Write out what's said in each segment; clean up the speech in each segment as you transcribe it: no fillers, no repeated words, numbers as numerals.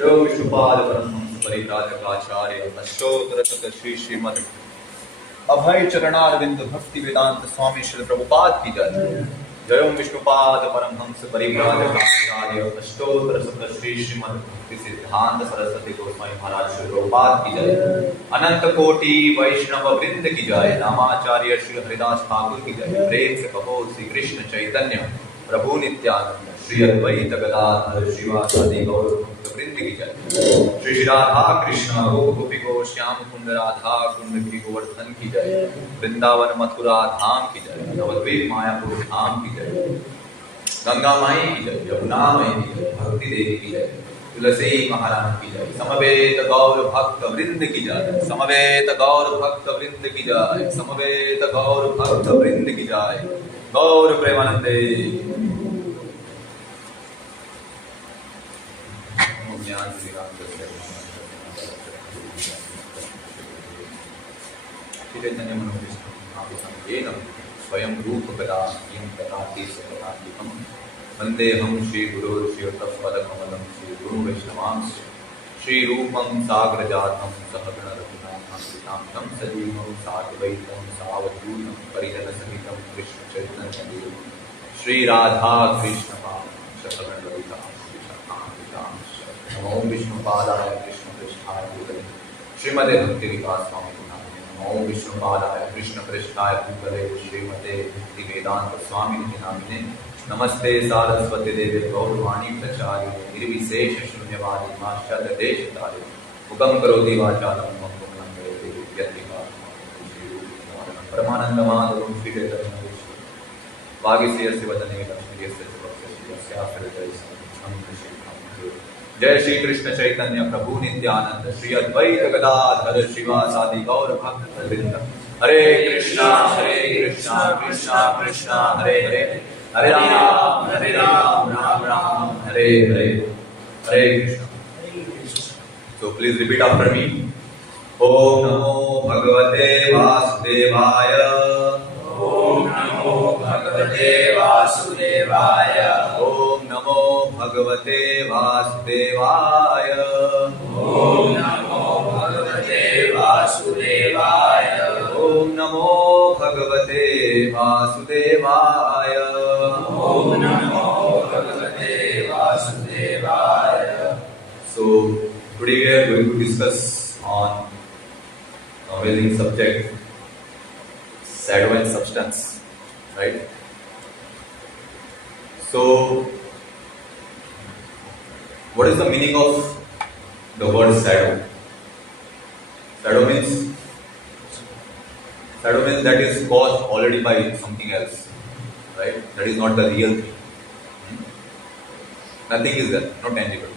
जो विष्णुपाद परमहंस परिव्राजकाचार्य अष्टोत्तर शत श्री श्रीमद अभय चरणारविंद भक्ति वेदांत स्वामी श्री प्रभुपाद की जय। जय ओम विष्णुपाद परमहंस परिव्राजकाचार्य अष्टोत्तर शत श्री श्रीमद भक्ति सिद्धांत सरस्वती गोस्वामी महाराज श्री प्रभुपाद की जय। अनंत कोटि वैष्णव वृंद की जय। नामाचार्य श्री हरिदास ठाकुर की जय। प्रेम से कहो श्री कृष्ण चैतन्य प्रभु नित्यानंद श्री अद्वैत गदाधर श्रीवासादि गौर वृंद की जय। श्री राधा कृष्ण गोपी गो श्याम कुंड राधा कुंड की गोवर्धन की जय। वृंदावन मथुरा धाम की जय। नवद्वीप मायापुर धाम की जय। गंगा माई की जय। यमुना माई की जय। भक्ति देवी की जय। तुलसी महाराज की जय। समवेत गौर भक्त वृंद की जय। समवेत गौर भक्त वृंद की जय। समवेत गौर भक्त वृंद की जय। गौर प्रेमानंदे। ज्ञान श्री राम चैतन्य मनोविष्णु स्वयं रूप कदा कदाति सकलातीतम वंदेहम श्री गुरु श्रीयुतपदकमलं श्री गुरु वैष्णवांश श्री रूपं साग्रजातं सहगण रघुनाथान्वितं सजीवं साद्वैतं सावधूतं परिजन सहितं कृष्ण चैतन्य देव श्री राधा कृष्ण सहगण ललिता ओम विष्णुपादाय कृष्ण पृष्ठाय भूतले श्रीमते भक्ति विकास स्वामी नामिने। ओम विष्णुपादाय कृष्ण पृष्ठाय भूतले श्रीमते भक्ति वेदांत स्वामी नामिने। नमस्ते सारस्वती देवे गौरवाणी प्रचारिणे निर्विशेष शून्यवादी माश्चात देश तारे हुकम करोति वाचालं मम देवी यतिका परमानंद माधवं श्री चैतन्य वागीश्वरस्य वदने लक्ष्मीयस्य वक्षस्य जय श्री कृष्ण चैतन्य प्रभु नित्यानंद श्री अद्वैत गदाधर श्रीवासादि गौर भक्त वृंद। हरे Krishna Krishna Krishna Hare Hare Hare Ram Ram Ram Hare Hare Hare Krishna. So please repeat after me. ओम नमो भगवते वासुदेवाय। ओम नमो भगवते वासुदेवाय। ओम नमो भगवते वासुदेवाय। ओम नमो भगवते वासुदेवाय। ओम नमो भगवते वासुदेवाय। ओम नमो भगवते वासुदेवाय। So today we are going to discuss on amazing subject shadow and substance, right? So what is the meaning of the word shadow? Shadow means that is caused already by something else, right? That is not the real thing. Nothing is there, not tangible,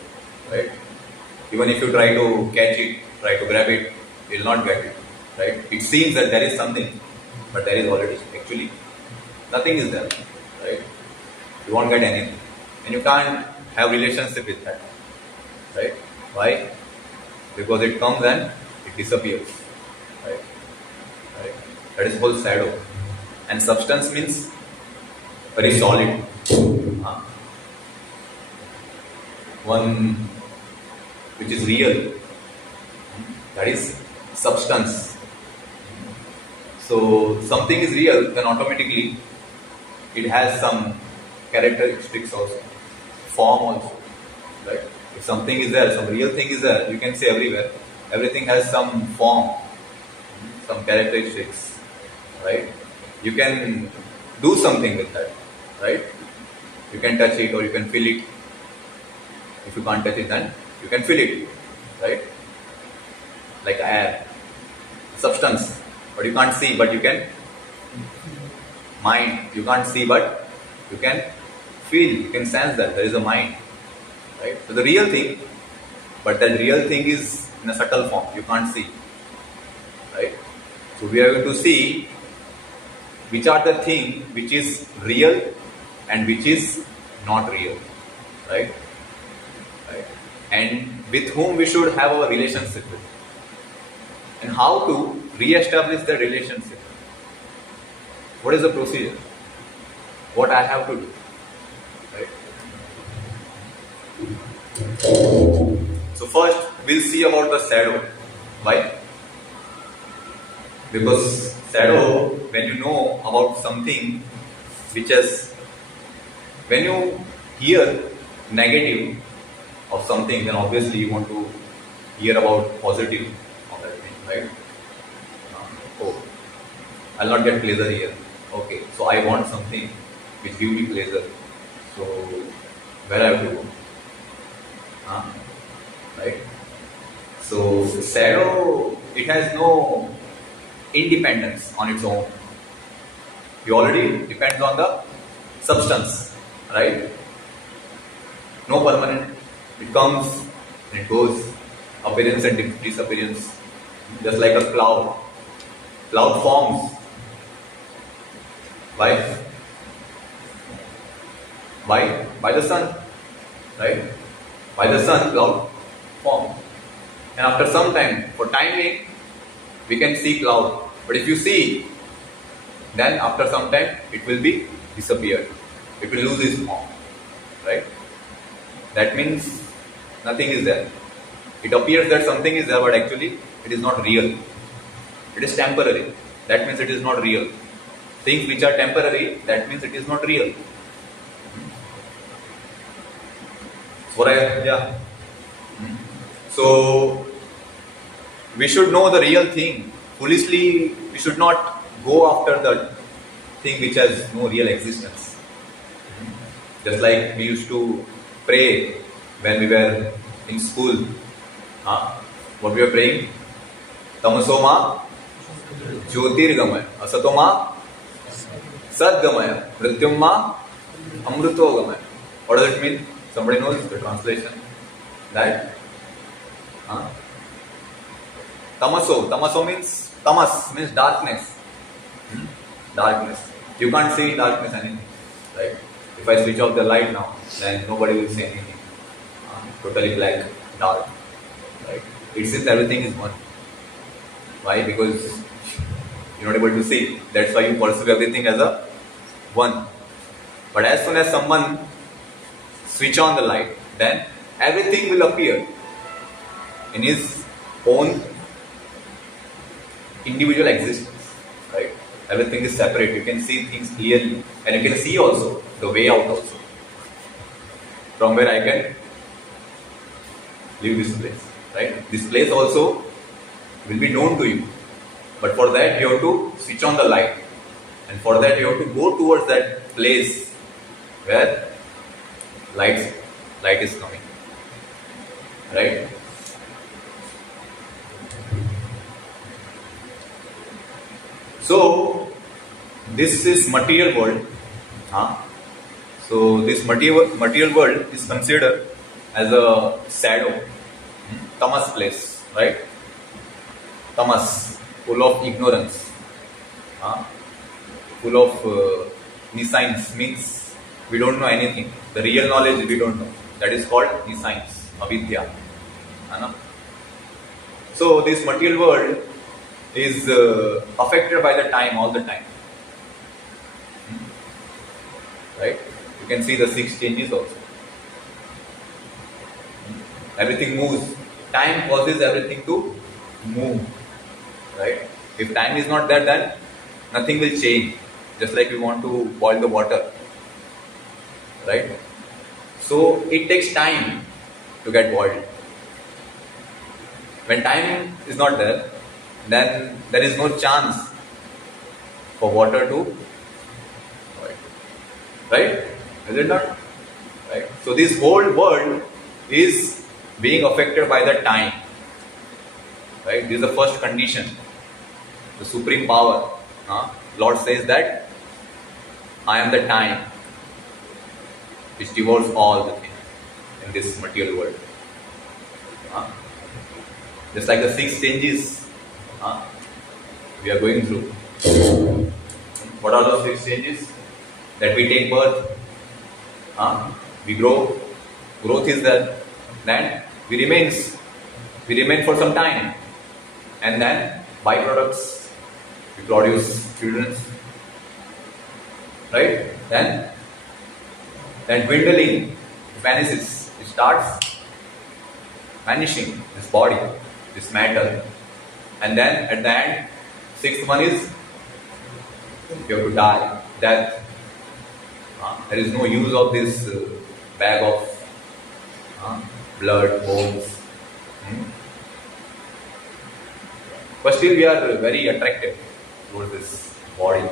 right? Even if you try to catch it, try to grab it, you will not get it, right? It seems that there is something, but there is already actually nothing is there, right? You won't get anything, and you can't have relationship with that, right? Why? Because it comes and it disappears, right? Right? That is called shadow. And substance means very solid. One which is real, that is substance. So something is real, then automatically it has some characteristics also, form also, right? If something is there, some real thing is there, you can say everywhere. Everything has some form, some characteristics, right? You can do something with that, right? You can touch it or you can feel it. If you can't touch it, then you can feel it, right? Like air, substance, but you can't see, but you can mind. You can't see, but you can feel, you can sense that there is a mind, right? So the real thing, but that real thing is in a subtle form, you can't see, right? So we are going to see which are the thing which is real and which is not real, right? Right? And with whom we should have a relationship with, and how to re-establish the relationship. What is the procedure? What I have to do, right? So first we'll see about the shadow. Why? Because shadow, when you know about something which is, when you hear negative of something, then obviously you want to hear about positive of that thing, right? Oh, I'll not get pleasure here. Okay, so I want something which gives me pleasure. So where I have to go? Right? So shadow, it has no independence on its own. It already depends on the substance, right? No permanent. It comes and it goes, appearance and disappearance, just like a cloud. Cloud forms. Why? Why? By the sun, right? By the sun, cloud forms. And after some time, for time being, we can see cloud. But if you see, then after some time, it will be disappeared. It will lose its form, right? That means nothing is there. It appears that something is there, but actually it is not real. It is temporary. That means it is not real. Things which are temporary, that means it is not real. Yeah. So we should know the real thing. Foolishly, we should not go after the thing which has no real existence. Just like we used to pray when we were in school. What we were praying? Tamasoma Jyotirgamaya Asatoma Sadgamaya Mrityumma Amrutogamaya. What does it mean? Somebody knows the translation? That? Tamaso means, tamas means darkness. Darkness. You can't see darkness anything. Right? If I switch off the light now, then nobody will see anything. Totally black, dark. Right? It seems everything is one. Why? Because you're not able to see. That's why you perceive everything as a one. But as soon as someone switch on the light, then everything will appear in his own individual existence. Right? Everything is separate. You can see things clearly, and you can see also the way out also. From where I can leave this place. Right? This place also will be known to you. But for that you have to switch on the light. And for that you have to go towards that place where light is coming. Right? So this is material world. So this material world is considered as a shadow. Tamas place, right? Tamas, full of ignorance, full of nescience, means we don't know anything. The real knowledge we don't know. That is called nescience, avidya. So this material world is affected by the time all the time. Right? You can see the 6 changes also. Everything moves. Time causes everything to move. Right? If time is not there, then nothing will change. Just like we want to boil the water. Right? So it takes time to get boiled. When time is not there, then there is no chance for water to boil. Right? Is it not? Right? So this whole world is being affected by the time. Right? This is the first condition. The supreme power. Lord says that I am the time which devours all the things in this material world. Just like the 6 changes we are going through. What are those 6 changes? That we take birth, we grow, growth is there, then we remain for some time, and then byproducts, we produce children, right? Then dwindling vanishes, it starts, vanishing, this body, this matter. And then at the end, sixth one is you have to die, death. There is no use of this bag of blood, bones. But still we are very attracted towards this body.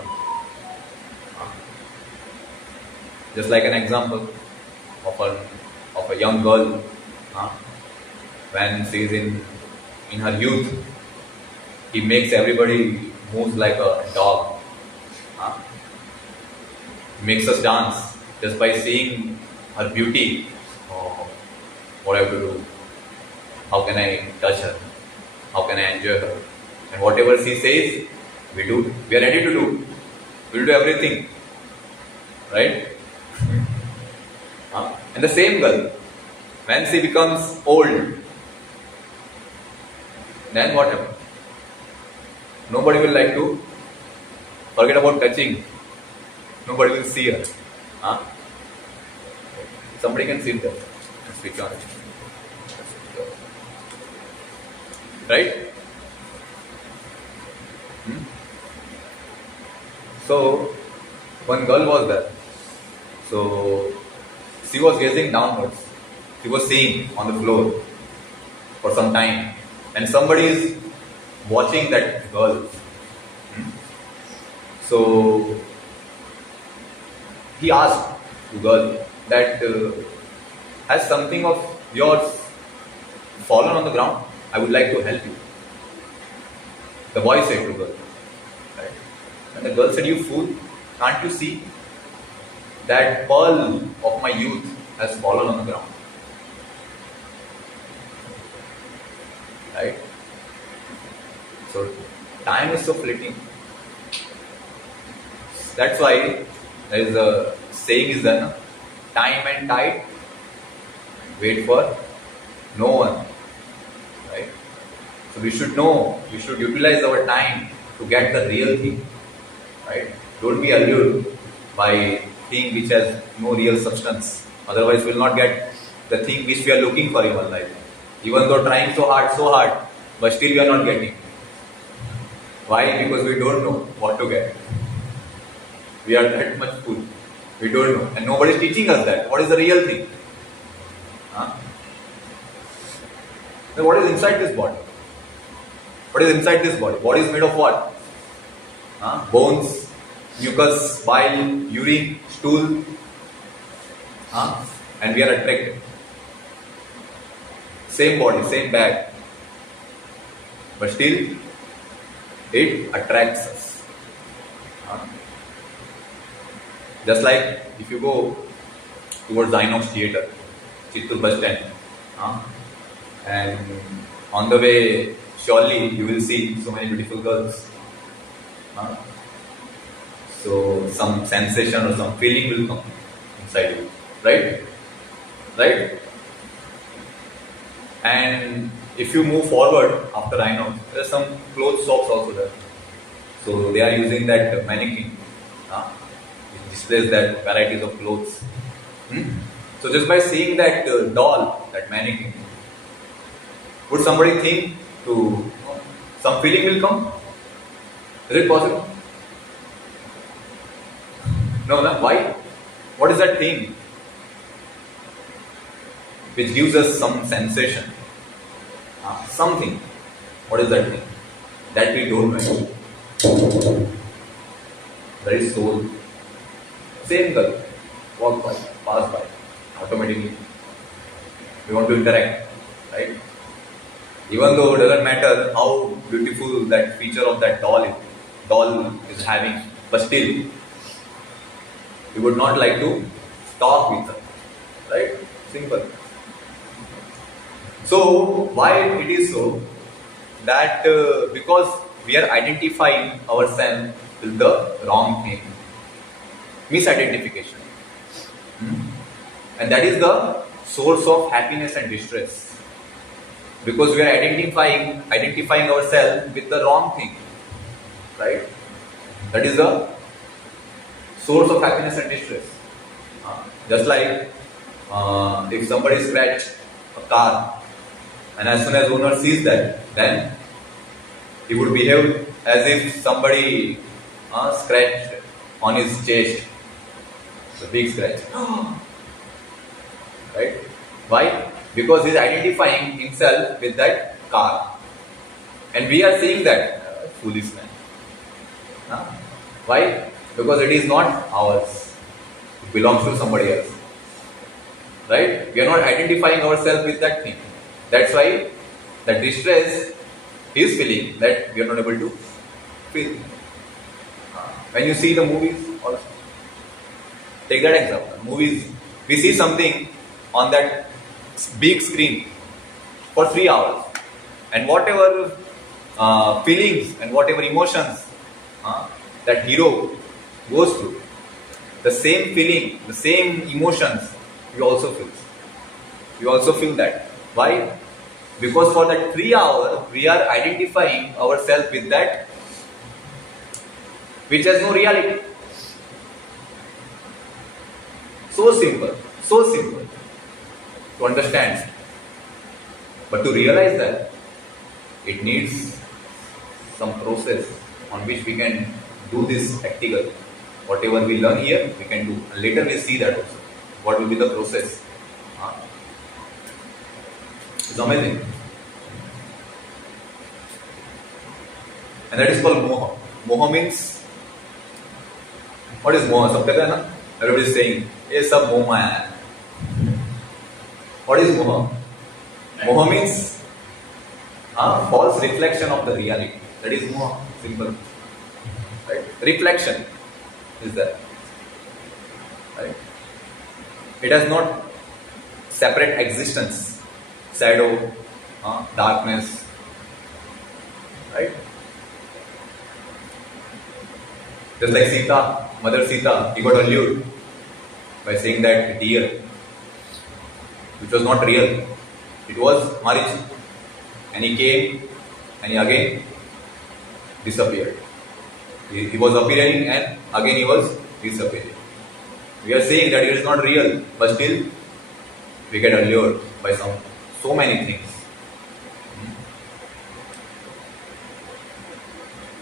Just like an example of a young girl, when she is in her youth, he makes everybody moves like a dog. Makes us dance just by seeing her beauty. Oh, what I have to do? How can I touch her? How can I enjoy her? And whatever she says, we do. We are ready to do. We will do everything. Right? And the same girl, when she becomes old, then what happens? Nobody will like to forget about touching. Nobody will see her. Somebody can sit there and switch on it. Right? So, one girl was there. So, she was gazing downwards. She was seeing on the floor for some time. And somebody is watching that girl. So, he asked the girl that has something of yours fallen on the ground? I would like to help you. The boy said to the girl. Right? And the girl said, you fool, can't you see that pearl of my youth has fallen on the ground? Right? So time is so fleeting. That's why there is a saying is that time and tide wait for no one. Right? So we should know, we should utilize our time to get the real thing. Right? Don't be allured by thing which has no real substance. Otherwise we will not get the thing which we are looking for in our life. Even though trying so hard, but still we are not getting. Why? Because we don't know what to get. We are that much fool. We don't know. And nobody is teaching us that. What is the real thing? Then what is inside this body? What is inside this body? Body is made of what? Bones, mucus, bile, urine, stool. And we are attracted. Same body, same bag. But still, it attracts us. Just like if you go towards Inox Theatre, Chittoor bus stand, and on the way, surely you will see so many beautiful girls. So some sensation or some feeling will come inside you, right? Right? And if you move forward after Inox, there are some clothes shops also there. So they are using that mannequin. Displays that varieties of clothes. So just by seeing that doll, that mannequin, would somebody think to some feeling will come? Is it possible? No, no. Why? What is that thing which gives us some sensation? Something. What is that thing? That we don't know. That is soul. Same girl, walk by, pass by, automatically. We want to interact, right? Even though it doesn't matter how beautiful that feature of that doll is having, but still, we would not like to talk with her, right? Simple. So, why it is so? That because we are identifying ourselves with the wrong thing. Misidentification. And that is the source of happiness and distress. Because we are identifying ourselves with the wrong thing. Right? That is the source of happiness and distress. Just like if somebody scratched a car And as soon as owner sees that, then he would behave as if somebody scratched on his chest. It's a big scratch. Right? Why? Because he is identifying himself with that car. And we are seeing that foolish man. Why? Because it is not ours. It belongs to somebody else. Right? We are not identifying ourselves with that thing. That's why the distress he is feeling that we are not able to feel. When you see the movies also, take that example. Movies, we see something on that big screen for 3 hours, and whatever feelings and whatever emotions that hero goes through, the same feeling, the same emotions we also feel. We also feel that. Why? Because for that 3 hours we are identifying ourselves with that which has no reality. So simple to understand. But to realize that, it needs some process on which we can do this practical. Whatever we learn here, we can do. And later we see that also. What will be the process? It's amazing. And that is called moha. Moha means, what is moha? Sabko pata hai na? Everybody is saying, ye sab moha hai. What is moha? Moha means false reflection of the reality. That is moha. Simple. Right? Reflection is that. Right? It has not separate existence. Shadow, darkness. Right? Just like Sita, Mother Sita, he got allured by saying that deer, which was not real, it was Marichi. And he came and he again disappeared. He was appearing and again he was disappearing. We are saying that it is not real, but still we get allured by so many things.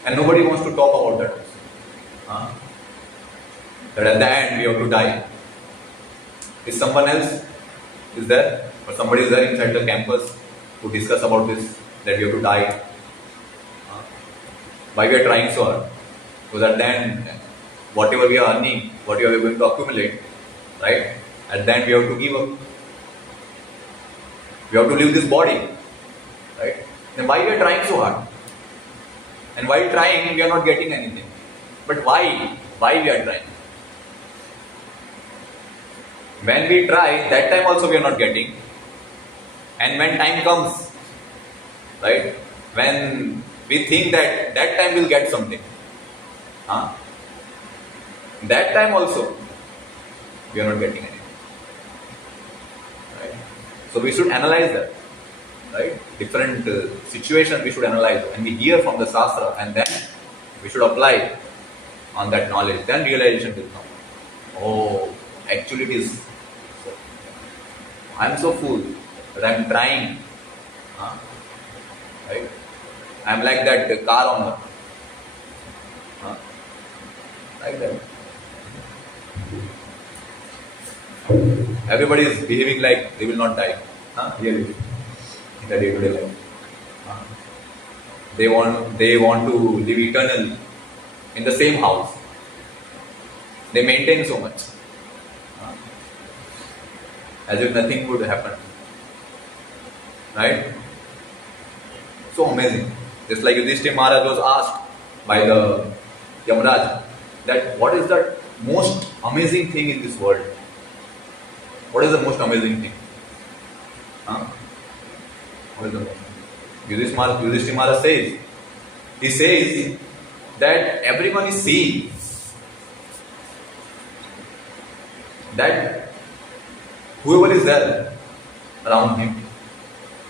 And nobody wants to talk about that. That at the end we have to die. Is someone else is there? Or somebody is there inside the campus to discuss about this, that we have to die? Why we are trying so hard? Because at the end, whatever we are earning, whatever we are going to accumulate, right? At the end we have to give up. We have to leave this body, right? Then why we are trying so hard? And while trying, we are not getting anything. But why? Why we are trying? When we try, that time also we are not getting. And when time comes, right? When we think that time we'll get something, that time also we are not getting anything. Right? So we should analyze that. Right? Different situations we should analyze, and we hear from the Shastra, and then we should apply on that knowledge. Then realization will come. Oh, actually it is. I am so fool that I am trying. Right? I am like that car owner. Like that. Everybody is behaving like they will not die. Really. In the day-to-day life. They want to live eternally in the same house. They maintain so much. As if nothing would happen. Right? So amazing. Just like Yudhishthira Maharaj was asked by the Yamaraj that what is the most amazing thing in this world? What is the most amazing thing? What is the most? Yudhishthira Maharaj says, he says that everyone is seeing that whoever is there around him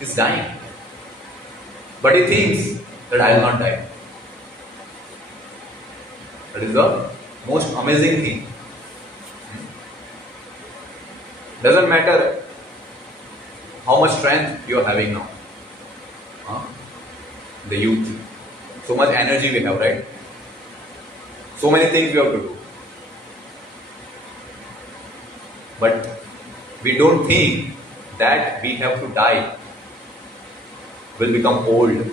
is dying. But he thinks that I will not die. That is the most amazing thing. Doesn't matter how much strength you are having now. Huh? The youth. So much energy we have, right? So many things we have to do. But we don't think that we have to die. We'll become old.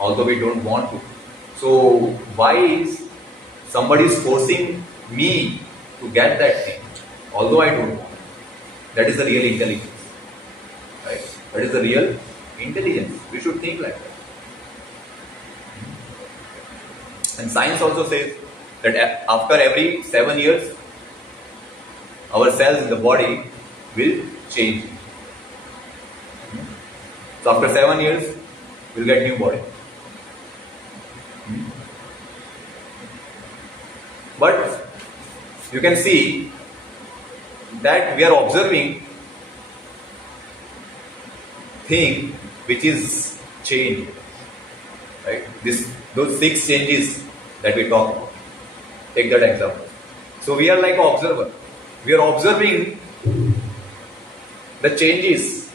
Although we don't want to. So why is somebody is forcing me to get that thing? Although I don't want. That is the real intelligence. Right? That is the real intelligence. We should think like that. And science also says that after every 7 years, our cells in the body will change. So after 7 years, we'll get new body. But you can see that we are observing thing which is changed. Right? Those 6 changes that we talk about. Take that example. So we are like an observer. We are observing the changes.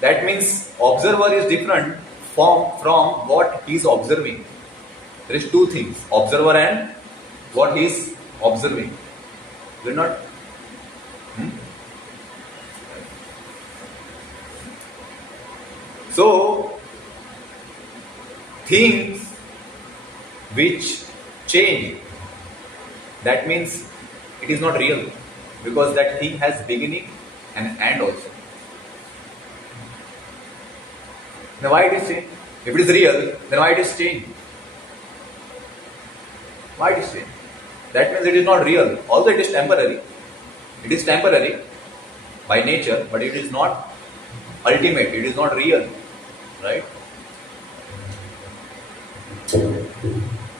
That means observer is different from what he is observing. There is 2 things. Observer and what he is observing. Will not? So, things which change, that means it is not real, because that thing has beginning and end also. Now why it is changed? If it is real, then why it is changed? Why it is changed? That means it is not real, although it is temporary. It is temporary by nature, but it is not ultimate, it is not real. Right?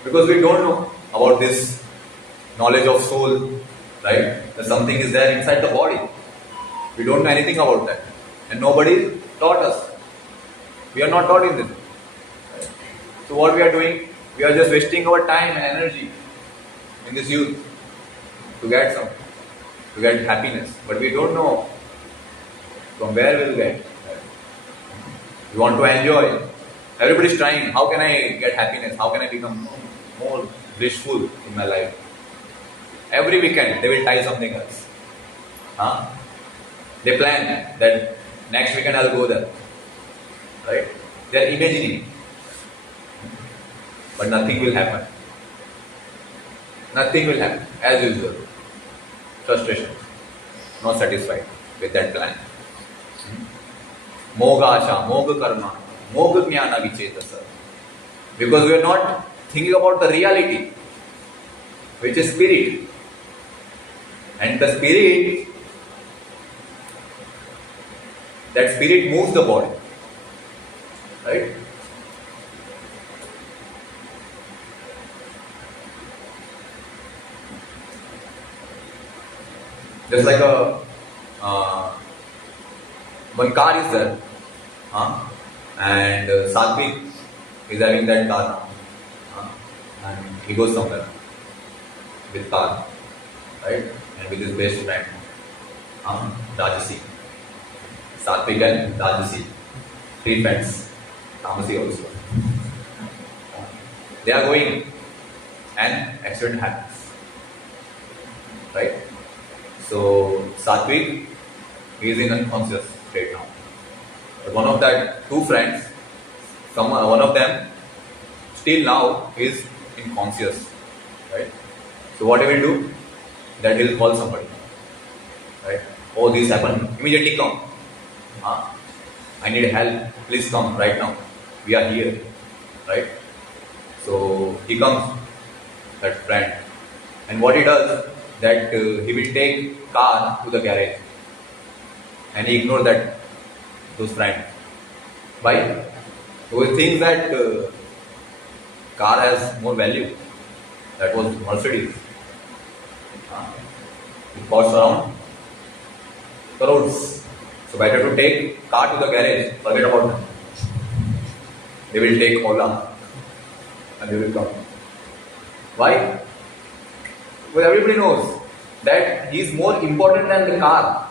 Because we don't know about this knowledge of soul, right? That something is there inside the body. We don't know anything about that. And nobody taught us. We are not taught in this. Right? So what we are doing? We are just wasting our time and energy in this youth to get something, to get happiness. But we don't know from where we will get. We want to enjoy. Everybody is trying. How can I get happiness? How can I become more blissful in my life? Every weekend they will try something else. Huh? They plan that next weekend I'll go there. Right? They are imagining. But nothing will happen. Nothing will happen. As usual. Frustration. Not satisfied with that plan. Moga asha, moga karma, moga jnana vichetasa. Because we are not thinking about the reality, which is spirit. And the spirit, that spirit moves the body. Right? Just like one car is there, and Satvik is having that car now, and he goes somewhere with car, right? And with his best friend, Rajasi. Satvik and Rajasi, 3 friends, Tamasi also. They are going, and accident happens, right? So Satvik is in unconscious state now. But one of that 2 friends, one of them still now is in conscious, right? So what he will do? That he will call somebody, right? Oh, this happened. Immediately come. I need help. Please come right now. We are here, right? So he comes, that friend, and what he does, that he will take car to the garage, and he ignores those friends. Why? So he thinks that car has more value. That was Mercedes. It costs around crores. So better to take car to the garage. Forget about them. They will take Ola, and they will come. Why? Well, everybody knows that he is more important than the car,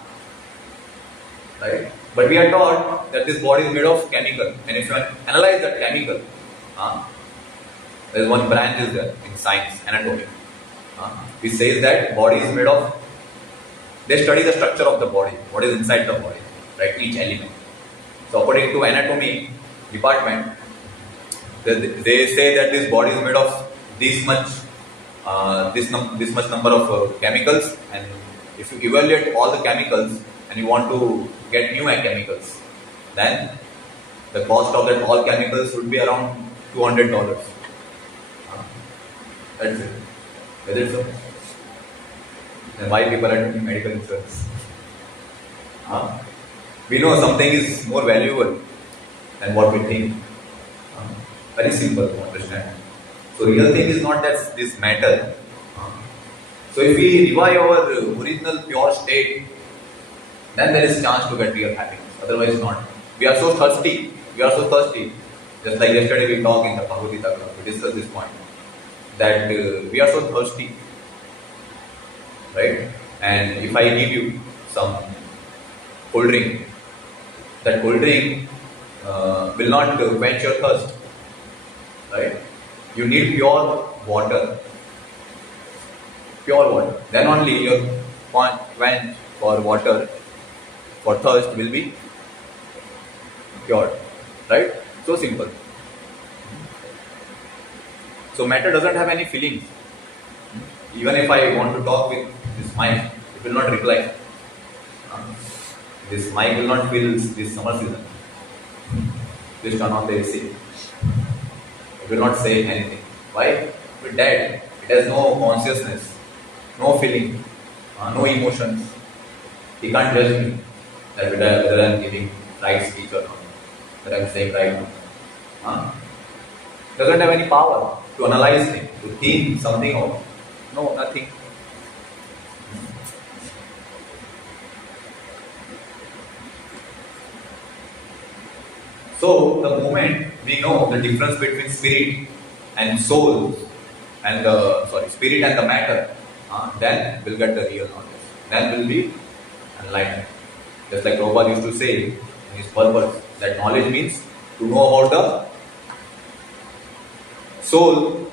right? But we are taught that this body is made of chemical, and if you analyze that chemical, there is one branch is there in science, anatomy, which says that body is made of. They study the structure of the body, what is inside the body, right? Each element. So according to anatomy department, they say that this body is made of this much, this much number of chemicals, and if you evaluate all the chemicals and you want to get new chemicals, then the cost of that all chemicals would be around $200. That's it. Is it so? Then why people are doing medical insurance? We know something is more valuable than what we think. Very simple to understand. So real thing is not that this matter. So if we revive our original pure state, then there is chance to get real happiness. Otherwise not. We are so thirsty. Just like yesterday we talked in the Bhagavad Gita class, we discussed this point. That we are so thirsty. Right? And if I give you some cold drink, that cold drink will not quench your thirst. Right? You need pure water. Pure water. Then only your quench for water, for thirst will be cured. Right? So simple. So matter doesn't have any feelings. Even if I want to talk with this mic, it will not reply. This mic will not feel this summer season. Please turn on the AC. It will not say anything. Why? It's dead. It has no consciousness, no feeling, no emotions. He can't judge me that whether I am giving right speech or not, that I am saying right now. Doesn't have any power to analyze things, to think something out. No, nothing. So the moment we know the difference between spirit and soul, and spirit and the matter, then we'll get the real knowledge. Then we'll be enlightened. Just like Prabhupada used to say in his purpose, that knowledge means to know about the soul,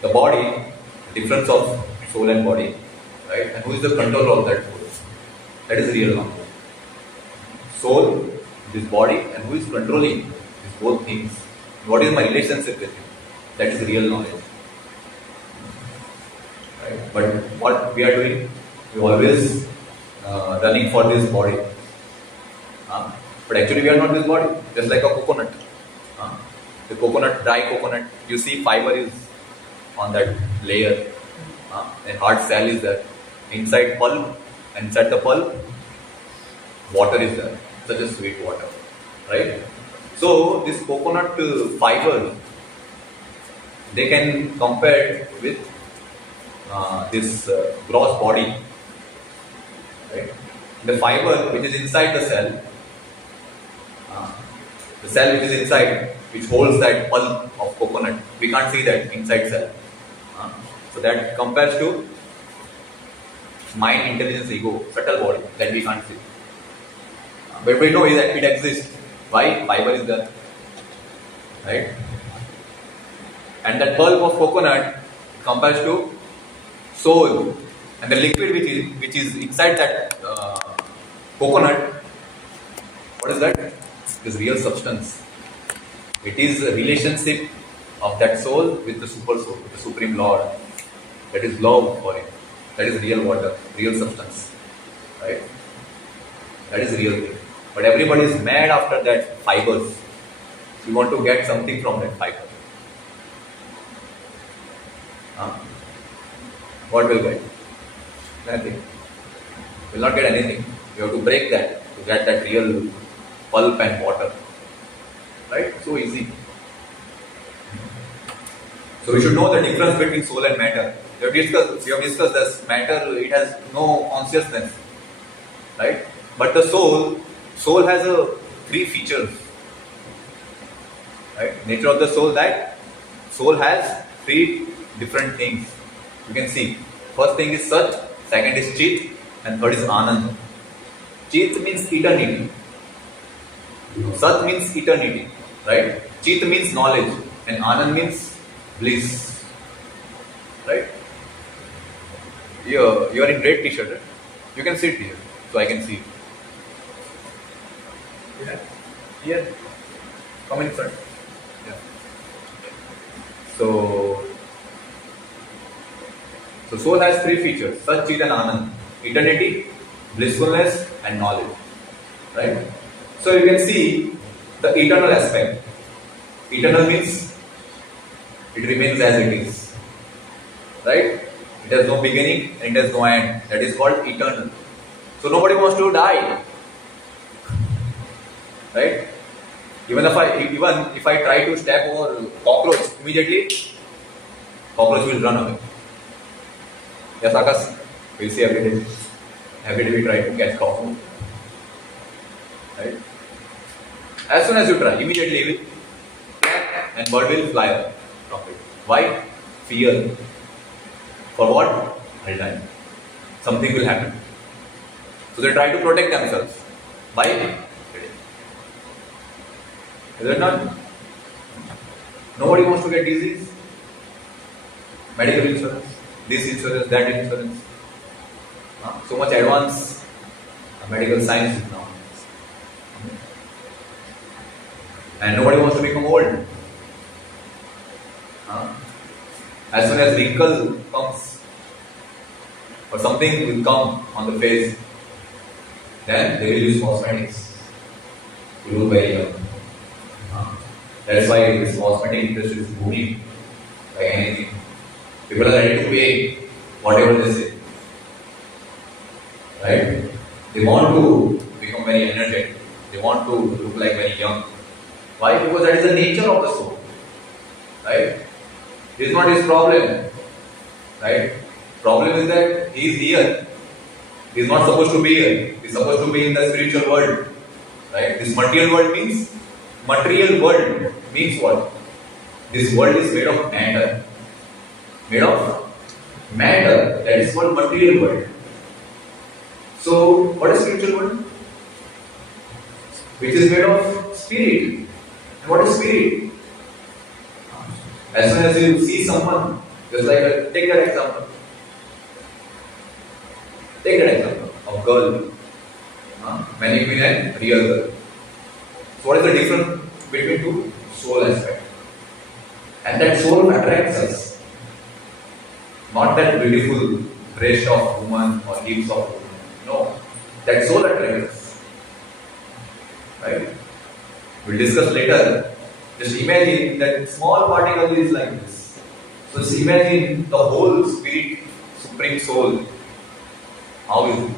the body, the difference of soul and body, right? And who is the controller of that soul? That is real knowledge. Soul, this body, and who is controlling these both things? What is my relationship with him? That is real knowledge. Right? But what we are doing, we always running for this body. But actually we are not this body, just like a coconut. The coconut, dry coconut, you see fiber is on that layer, and hard shell is there. Inside pulp, inside the pulp, water is there, such a sweet water, right? So this coconut fiber, they can compare with this gross body, right? The fiber which is inside the cell which is inside, which holds that pulp of coconut, we can't see that inside cell. So that compares to mind, intelligence, ego, subtle body that we can't see. But we know that it exists. Why? Fiber is there. Right? And that pulp of coconut compares to soul. And the liquid which is inside that coconut, what is that? This real substance. It is a relationship of that soul with the super soul, with the Supreme Lord. That is love for him. That is real water, real substance. Right? That is real thing. But everybody is mad after that fibers. You want to get something from that fiber. What will get? Nothing. Will not get anything. You have to break that to get that real pulp and water. Right? So easy. So we should know the difference between soul and matter. We have discussed this matter, it has no consciousness. Right? But the soul has three features. Right? Nature of the soul, that soul has three different things. You can see. First thing is Sat, second is Chit, and third is Anand. Chit means eternity. Sat means eternity, right? Chit means knowledge, and Anand means bliss, right? You are in red t-shirt, right? You can sit here, so I can see you. Yeah. Here, come in front. Yeah. So soul has three features: Sat, Chit, and Anand. Eternity, blissfulness, and knowledge. Right? So you can see the eternal aspect. Eternal means it remains as it is. Right? It has no beginning and it has no end. That is called eternal. So nobody wants to die. Right? Even if I try to step over cockroach, immediately cockroach will run away. Yes, Akash? We'll see every day. Every day we try to catch cockroach. Right? As soon as you try, immediately it will clap and bird will fly away from it. Why? Fear. For what? All time. Something will happen. So they try to protect themselves. By is it not? Nobody wants to get disease. Medical insurance, this insurance, that insurance. So much advanced medical science is now. And nobody wants to become old. As soon as wrinkle comes or something will come on the face, then they will use cosmetics to look very young. That's why this cosmetic industry is booming like anything. People are ready to pay whatever they say. Right? They want to become very energetic. They want to look like very young. Why? Because that is the nature of the soul. Right? It is not his problem. Right? Problem is that he is here. He is not supposed to be here. He is supposed to be in the spiritual world. Right? This material world means what? This world is made of matter. Made of matter. That is called material world. So, what is spiritual world? Which is made of spirit. And what is spirit? As soon as you see someone, just like take that example. Take that example of girl. Mannequin and real girl. So what is the difference between two? Soul aspect. And that soul attracts us. Not that beautiful breast of woman or hips of woman. No. That soul attracts us. Right? We'll discuss later. Just imagine that small particle is like this. So just imagine the whole spirit, supreme soul. How is it?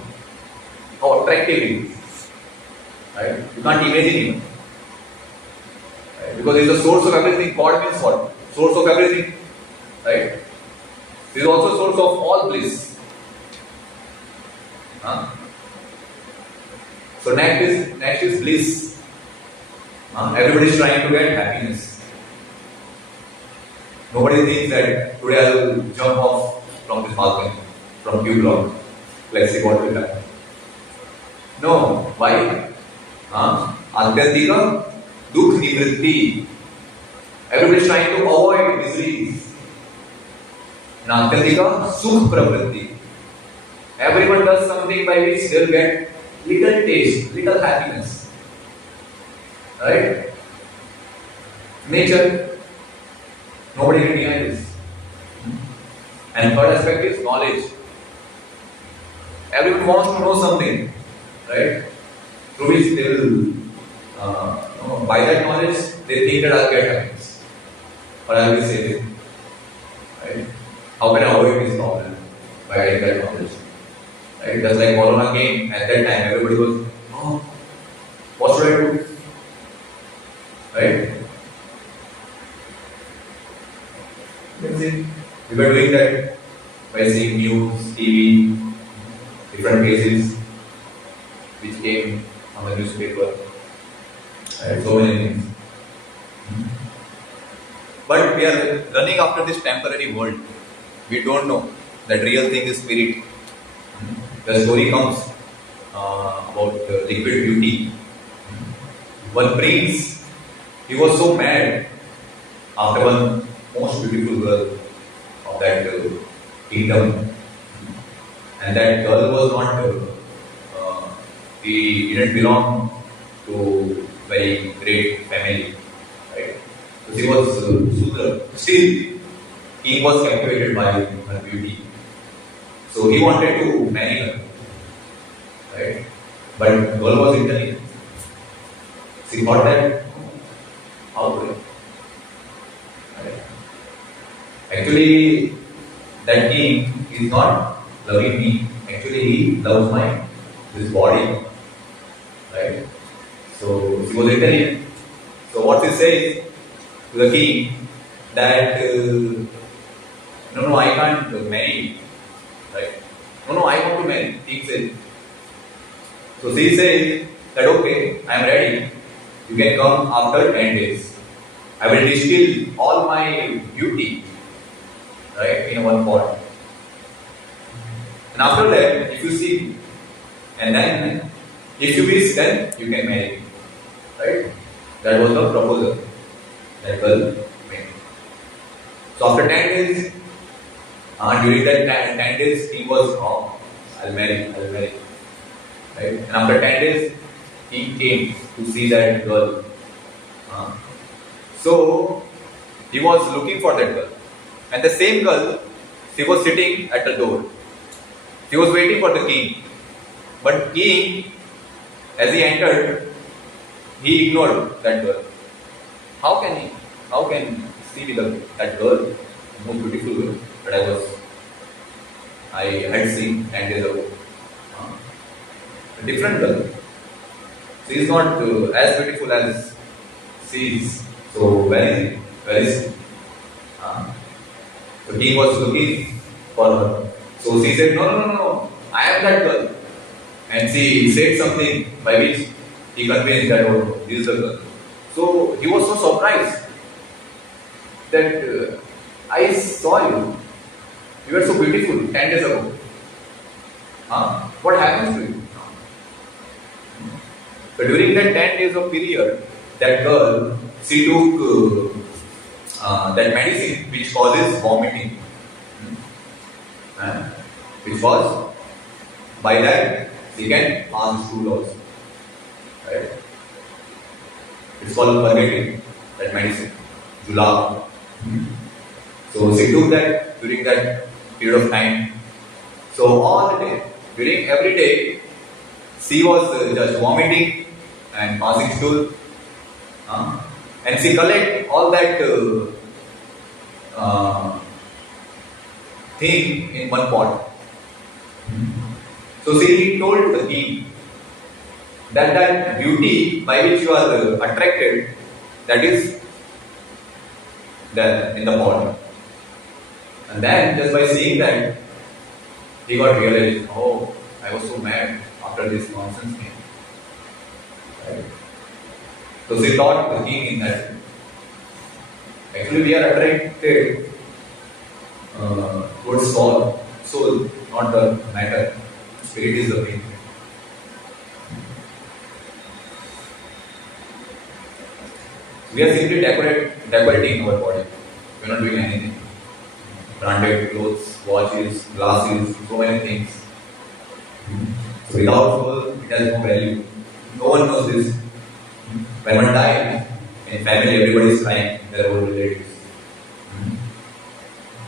How attractive it is. Right? You can't imagine it. Right? Because it is the source of everything. God means what? Source of everything. Right? It is also source of all bliss. So next is bliss. Everybody is trying to get happiness. Nobody thinks that today I will jump off from this balcony, from Q block. Let's see what will happen. No. Why? Adhyatika dukh nivritti. Everybody is trying to avoid miseries. And Adhyatika sukh pravritti. Everyone does something by which they will get little taste, little happiness. Right? Nature. Nobody can deny this. And third aspect is knowledge. Everyone wants to know something. Right? Through which they will, by that knowledge, they think that I'll get happiness. Or I will be safe. Right? How can I avoid this problem? By getting that knowledge. Right? Just like Corona came, at that time, everybody was, what should I do? Right? We were doing that by seeing news, TV, different cases which came on the newspaper. Right? So many things. But we are running after this temporary world. We don't know that real thing is spirit. The story comes about liquid beauty. one prince, he was so mad after one most beautiful girl of that kingdom, and that girl was not, he didn't belong to very great family, right? So she was Sudra. Still, he was captivated by her beauty. So he wanted to marry her, right? But girl was intelligent. She thought that, how could I? Right? Actually, that king is not loving me. Actually, he loves this body, right? So she was intelligent. So what she says to the king that no, I can't marry, right? No, I want to marry. King says. So she says that okay, I am ready. You can come after 10 days. I will distill all my beauty, right, in one pot. And after that, if you see, and then if you wish, then you can marry me, right? That was the proposal that girl made. So after 10 days, during that 10 days, he was wrong. I'll marry, right? And after 10 days, he came to see that girl. So he was looking for that girl. And the same girl, she was sitting at the door. She was waiting for the king. But king, as he entered, he ignored that girl. How can see with that girl, the most beautiful girl that I had seen 10 days ago? A different girl. She is not as beautiful as she is. So where is she? So he was looking for her. So she said, no, I am that girl. And she said something by which he convinced that, oh, this is the girl. So he was so surprised that I saw you. You were so beautiful 10 days ago. What happens to you? So during that 10 days of period, that girl, she took that medicine which causes vomiting. Which was, by that, she can pass stool also. Right? It's called purgating, that medicine, julab. So she took that during that period of time. So all the day, during every day, she was just vomiting and passing stool. And she collect all that thing in one pot. So she told the king that beauty by which you are attracted, that is there in the pot. And then just by seeing that, he got realized, oh, I was so mad after this nonsense thing. Right? So she taught the king in that. Actually, we are attracted towards soul, not the matter. Spirit is the main. We are simply decorating our body. We are not doing anything. Branded clothes, watches, glasses, so many things. So without soul, it has no value. No one knows this. When one dies, in family everybody is crying, their old relatives.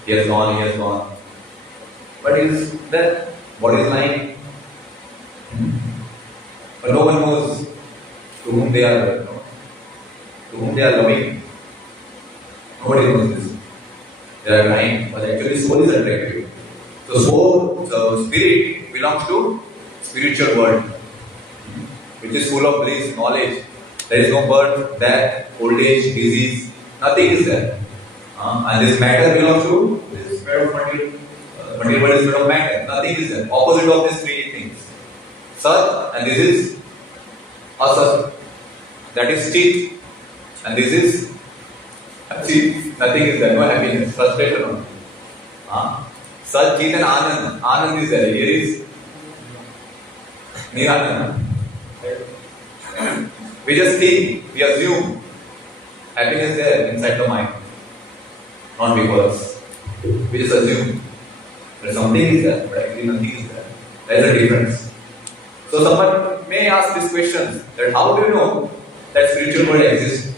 He has gone. But is that what is lying? But no one knows to whom they are loving. Nobody knows this. They are crying, but actually soul is attractive. So spirit belongs to spiritual world, which is full of bliss, knowledge. There is no birth, death, old age, disease, nothing is there. And this matter belongs to this sphere of material world is made of matter. Nothing is there. Opposite of these three things. Sat, and this is asat. That is chit. And this is chit. Nothing is there. No happiness. Frustration only. Sat, chit and anand. Anand is there. Here is niranand. We just think, we assume happiness there inside the mind, not because. We just assume that something is there, but actually nothing is there. There is a difference. So someone may ask this question, that how do you know that spiritual world exists?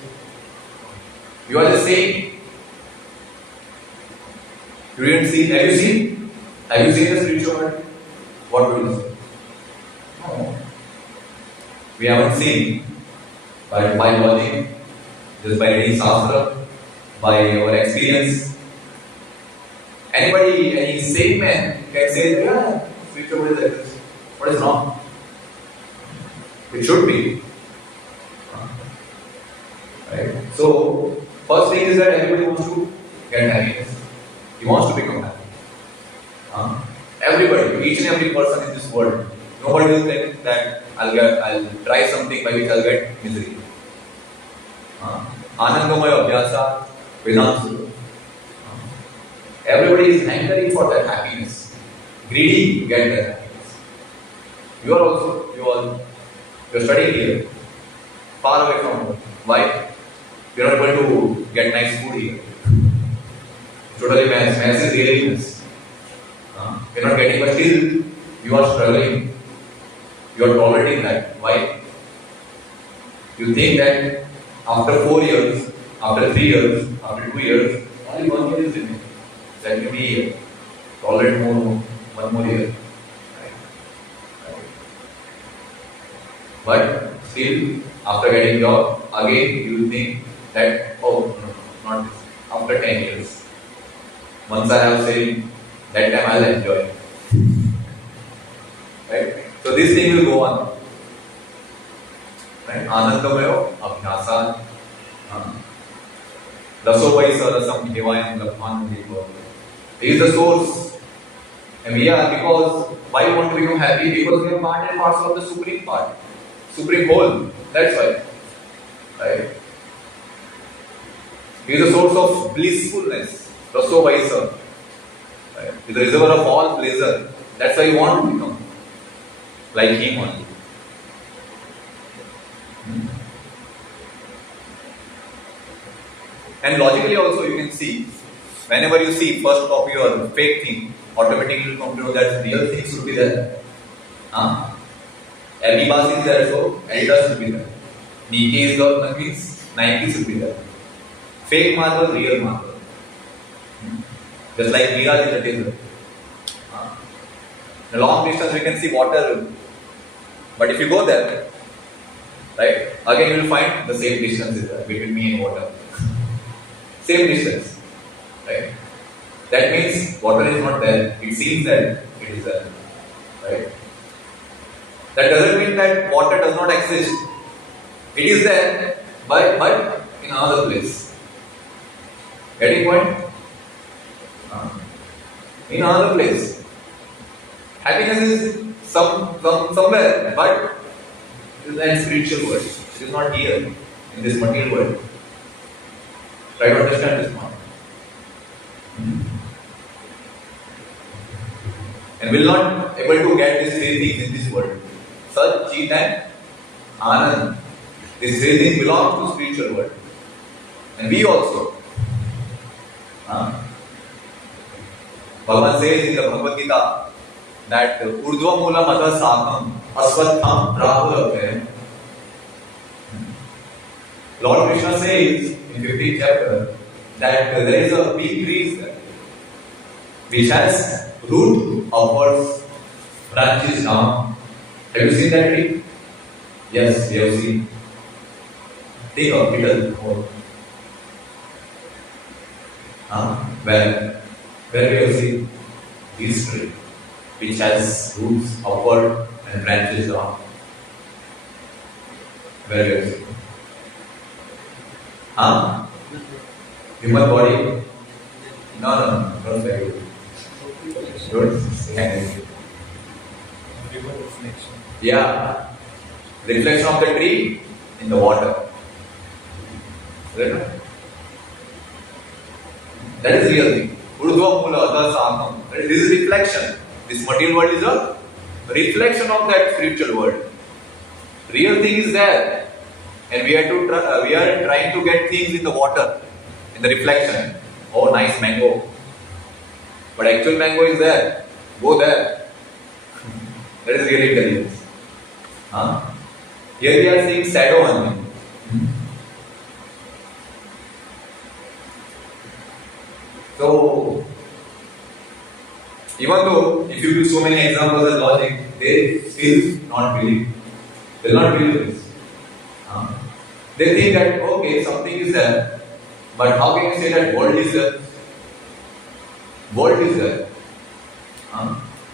You are just saying. You didn't see. Have you seen? Have you seen the spiritual world? What will you say? No. We haven't seen. But by logic, just by reading Shastra, by our experience, anybody, any sane man can say, yeah, spiritual world exists. What is wrong? It should be. Right? So, first thing is that everybody wants to get happiness. He wants to become happy. Everybody, each and every person in this world, nobody will think that I'll try something by which I'll get misery. Anandamaya Abhyasa Vedanta. Everybody is hankering for that happiness. Greedy to get that happiness. You are studying here, far away from home. Why? You are not able to get nice food here. Totally mess is really mess. You are not getting, but still you are struggling. You are tolerating that. Why? You think that after 4 years, after 3 years, after 2 years, only 1 year is remaining. That may be tolerate one more year. But still, after getting job, again you will think that, oh, no, not this. After 10 years. Once I have saved, that time I will enjoy. Right? So this thing will go on. Right? Anandamayo Abhyasa. Raso Vaisa Rasam Devayam Lakman Dewa. He is the source. And we are, because why we want to become happy? Because we are part and parcel of the supreme part. Supreme whole. That's why. Right? He is the source of blissfulness. Raso Vaisa. Right? He is the reservoir of all pleasure. That's why you want to become like him only. And logically also you can see, whenever you see first copy or fake thing, automatically you come to know that real thing should be there. Abibas is there, so Adidas should be there. Nike is there, that means Nike should be there. Fake marble, real marble. Just like Miraj in the desert. In a long distance we can see water, but if you go there, right, again you will find the same distance is there between me and water. Same distance, right? That means water is not there. It seems that it is there, right? That doesn't mean that water does not exist. It is there, but in another place. Getting point? In another place. Happiness is somewhere, but it is in spiritual world. It is not here in this material world. Try to understand this point. And will not able to get these three things in this world. Sat, Chit and Anand. These three things belong to spiritual world. And we also. Bhagavan says in the Bhagavad Gita that Urdhva Mula Mata Sakam Aswatham Rahul. Lord Krishna says in 15th chapter that there is a big tree which has root upwards, branches down. Have you seen that tree? Yes, we have seen. Take a little more. Where we have seen this tree which has roots upward and branches down. Where we have seen. Human body? No, don't say it. Don't say it. Yeah. Reflection of the tree in the water. Is that right? That is real thing. Urdhva Mula Adha Sakam. This is reflection. This material world is a reflection of that spiritual world. Real thing is there. and we are trying to get things in the water, in the reflection. Oh, nice mango. But actual mango is there. Go there. That is really intelligence. Huh? Here we are seeing shadow only. So, even though if you do so many examples and logic, they still not believe. They will not believe this. They think that okay, something is there, but how can you say that world is there? World is there.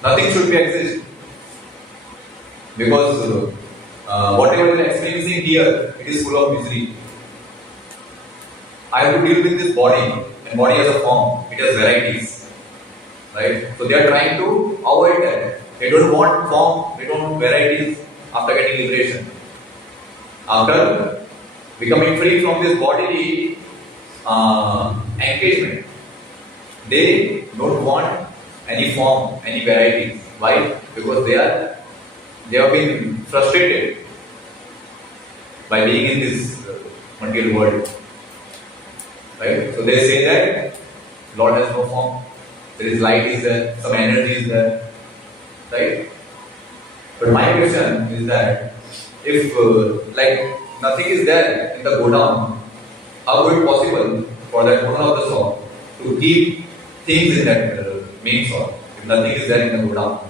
Nothing should be exist. Because whatever we are experiencing here, it is full of misery. I have to deal with this body, and body has a form, it has varieties. Right? So they are trying to avoid that. They don't want form, they don't want varieties after getting liberation. After becoming free from this bodily engagement, they don't want any form, any varieties. Why? Because they have been frustrated by being in this material world. Right? So they say that Lord has no form. There is light is there, some energy is there. Right? But my question is that if like nothing is there in the godown, how is it possible for that owner of the soul to keep things in that main soul if nothing is there in the godown?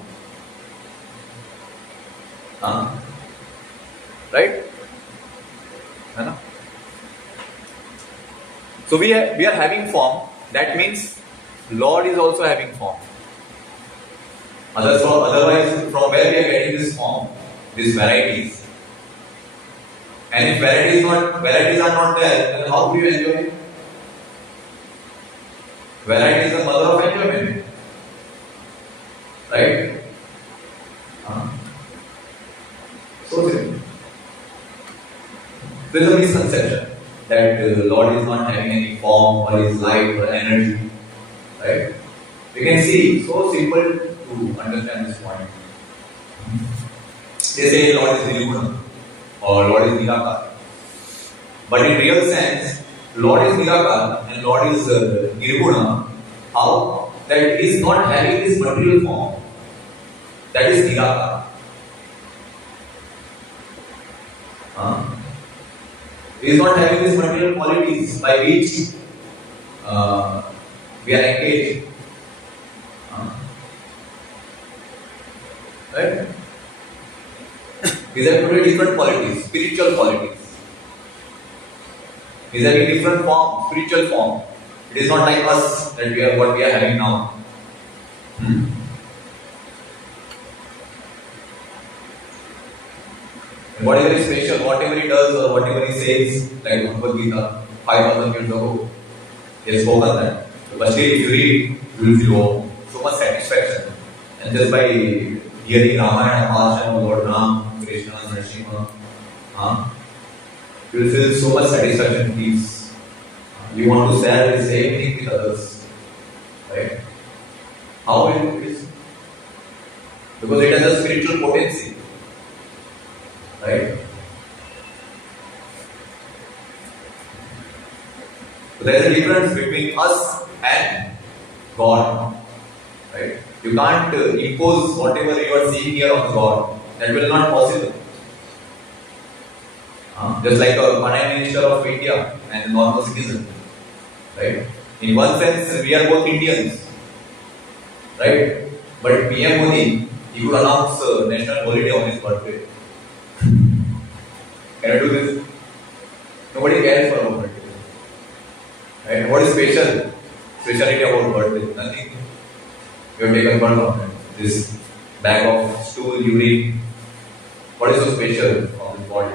Right? So we are having form. That means Lord is also having form. Otherwise, from where we are getting this form, these varieties? And if varieties are not there, then how do you enjoy it? Variety is the mother of enjoyment. Right? So simple. There is a misconception that the Lord is not having any form or is light or energy. Right? We can see, so simple to understand this point. They say Lord is Nirguna or Lord is Nirakar. But in real sense, Lord is Nirakar and Lord is Nirguna. How? That He is not having this material form. That is Nirakar. He is not having these material qualities by which we are engaged. Right? These are totally different qualities, spiritual qualities. These are in different form, spiritual form. It is not like us that what we are having now. And whatever is special, whatever he does or whatever he says, like Bhagavad Gita, 5,000 years ago, he has spoken that. But still, if you read, you will feel so much satisfaction. And just by hearing Ramayana, Bhashan of Lord Ram, Krishna, Narasimha, you will feel so much satisfaction, peace. You want to share the same thing with others. Right? How it is? Because it has a spiritual potency. Right? So there is a difference between us and God. Right? You can't impose whatever you are seeing here on God. That will not possible. Just like a Prime Minister of India and a normal citizen. Right? In one sense, we are both Indians. Right? But PM Modi, he could announce national holiday on his birthday. Can I do this? Nobody cares for our birthday. Right? What is speciality about birthday? Nothing. You have taken part of it. This bag of stool, urine. What is so special of the body?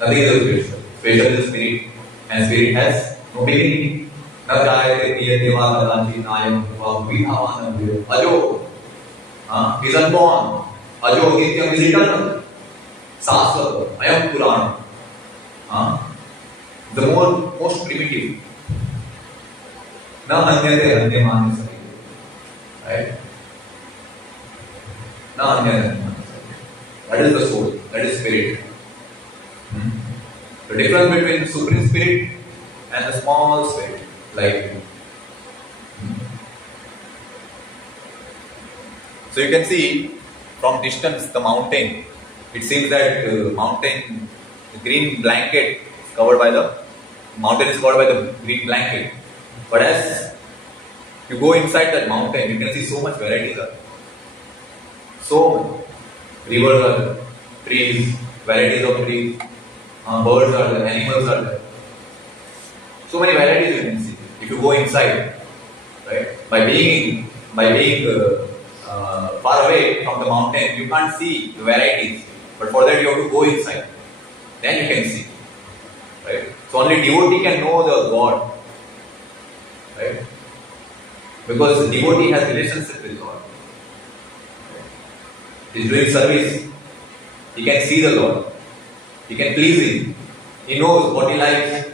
Nothing is so special. Special is the spirit. And spirit has no beginning. Na jayate niyate va kadachi nayam va vidhavanam ajo. He is unborn. Ajo nityam is eternal. Saswat, ayam Puran. The most primitive. Na anyate anyamani sari. Right? Na anyate anyamani sari. That is the soul. That is spirit. The difference between the Supreme Spirit and the small spirit, like. So you can see from distance the mountain. It seems that mountain, the green blanket is covered by the mountain is covered by the green blanket. But as you go inside that mountain, you can see so much varieties are. So rivers are there, trees, varieties of trees, birds are there, animals are there. So many varieties you can see if you go inside, right? By being far away from the mountain, you can't see the varieties. But for that, you have to go inside. Then you can see, right? So only devotee can know the God, right? Because the devotee has relationship with God. He is doing service. He can see the Lord. He can please Him. He knows what he likes,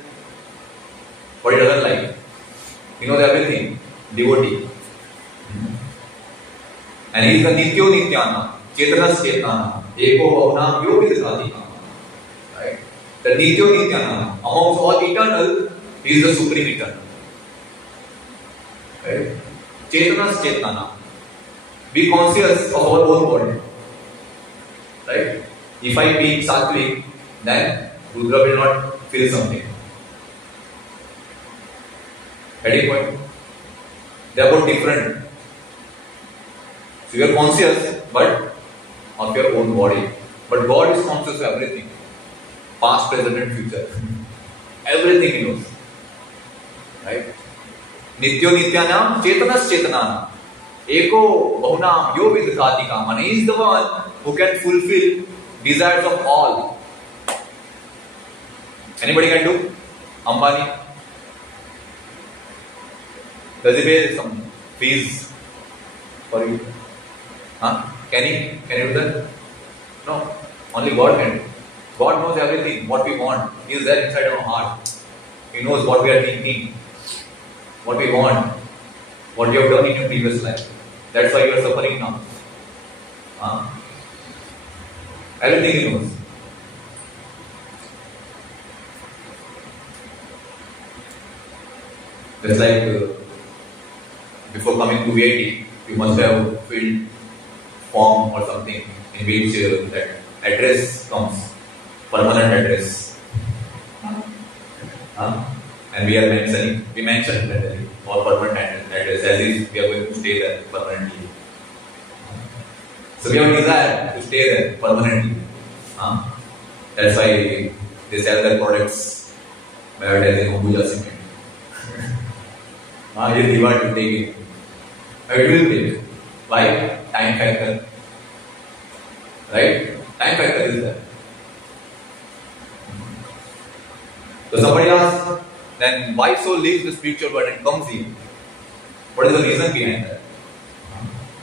what he doesn't like. He knows everything. Devotee. And he is the Nityo Nityana, Chetanas Chetana, Eko Bhavnam Yovidhatikam. Right? The Nityo Nityana, amongst all eternal, he is the supreme eternal. Right? Chetanas Chetana. Be conscious of our own body. Right? If I be sattvic, then Rudra will not feel something. Heading point. They are both different. So you are conscious, but of your own body. But God is conscious of everything. Past, present and future. Everything He knows. Right? Nityo Nityanam Chetanas Chetananam. Eko Bahunam Yovidhatikam. And He is the one who can fulfill desires of all. Anybody can do? Ambani? Does he pay some fees for you? Huh? Can he do that? No. Only God can do. God knows everything, what we want. He is there inside our heart. He knows what we are thinking, what we want, what you have done in your previous life. That's why you are suffering now. Huh? Everything He knows. Just like before coming to VAT, you must have filled form or something in which that address comes, permanent address. And we mentioned that or permanent address as if we are going to stay there permanently. So we have a desire to stay there permanently. That's why they sell their products by advertising Ambuja cement. It is reward to take it. It will take. Why? Time factor. Right? Time factor is there. So somebody asks, then why so leaves the spiritual world and comes here? What is the reason behind that?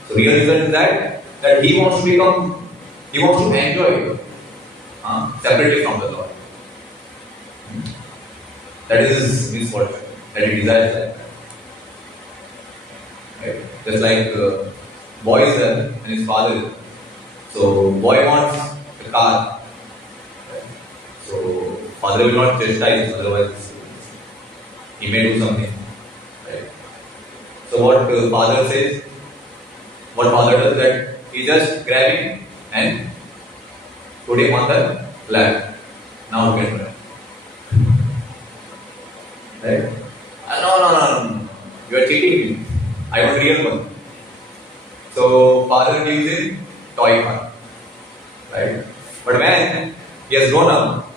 So real reason is that he wants to enjoy separately from the Lord. That is his fortune, that he desires that. Right? Just like boy is there and his father is there. So boy wants a car. Right? So father will not chastise, otherwise he may do something. Right? So what father says, what father does that he just grab him and put him on the lap. Now you can run. Right? No. You are cheating me. I want real one. So father gives him toy car. Right? But when he has grown up,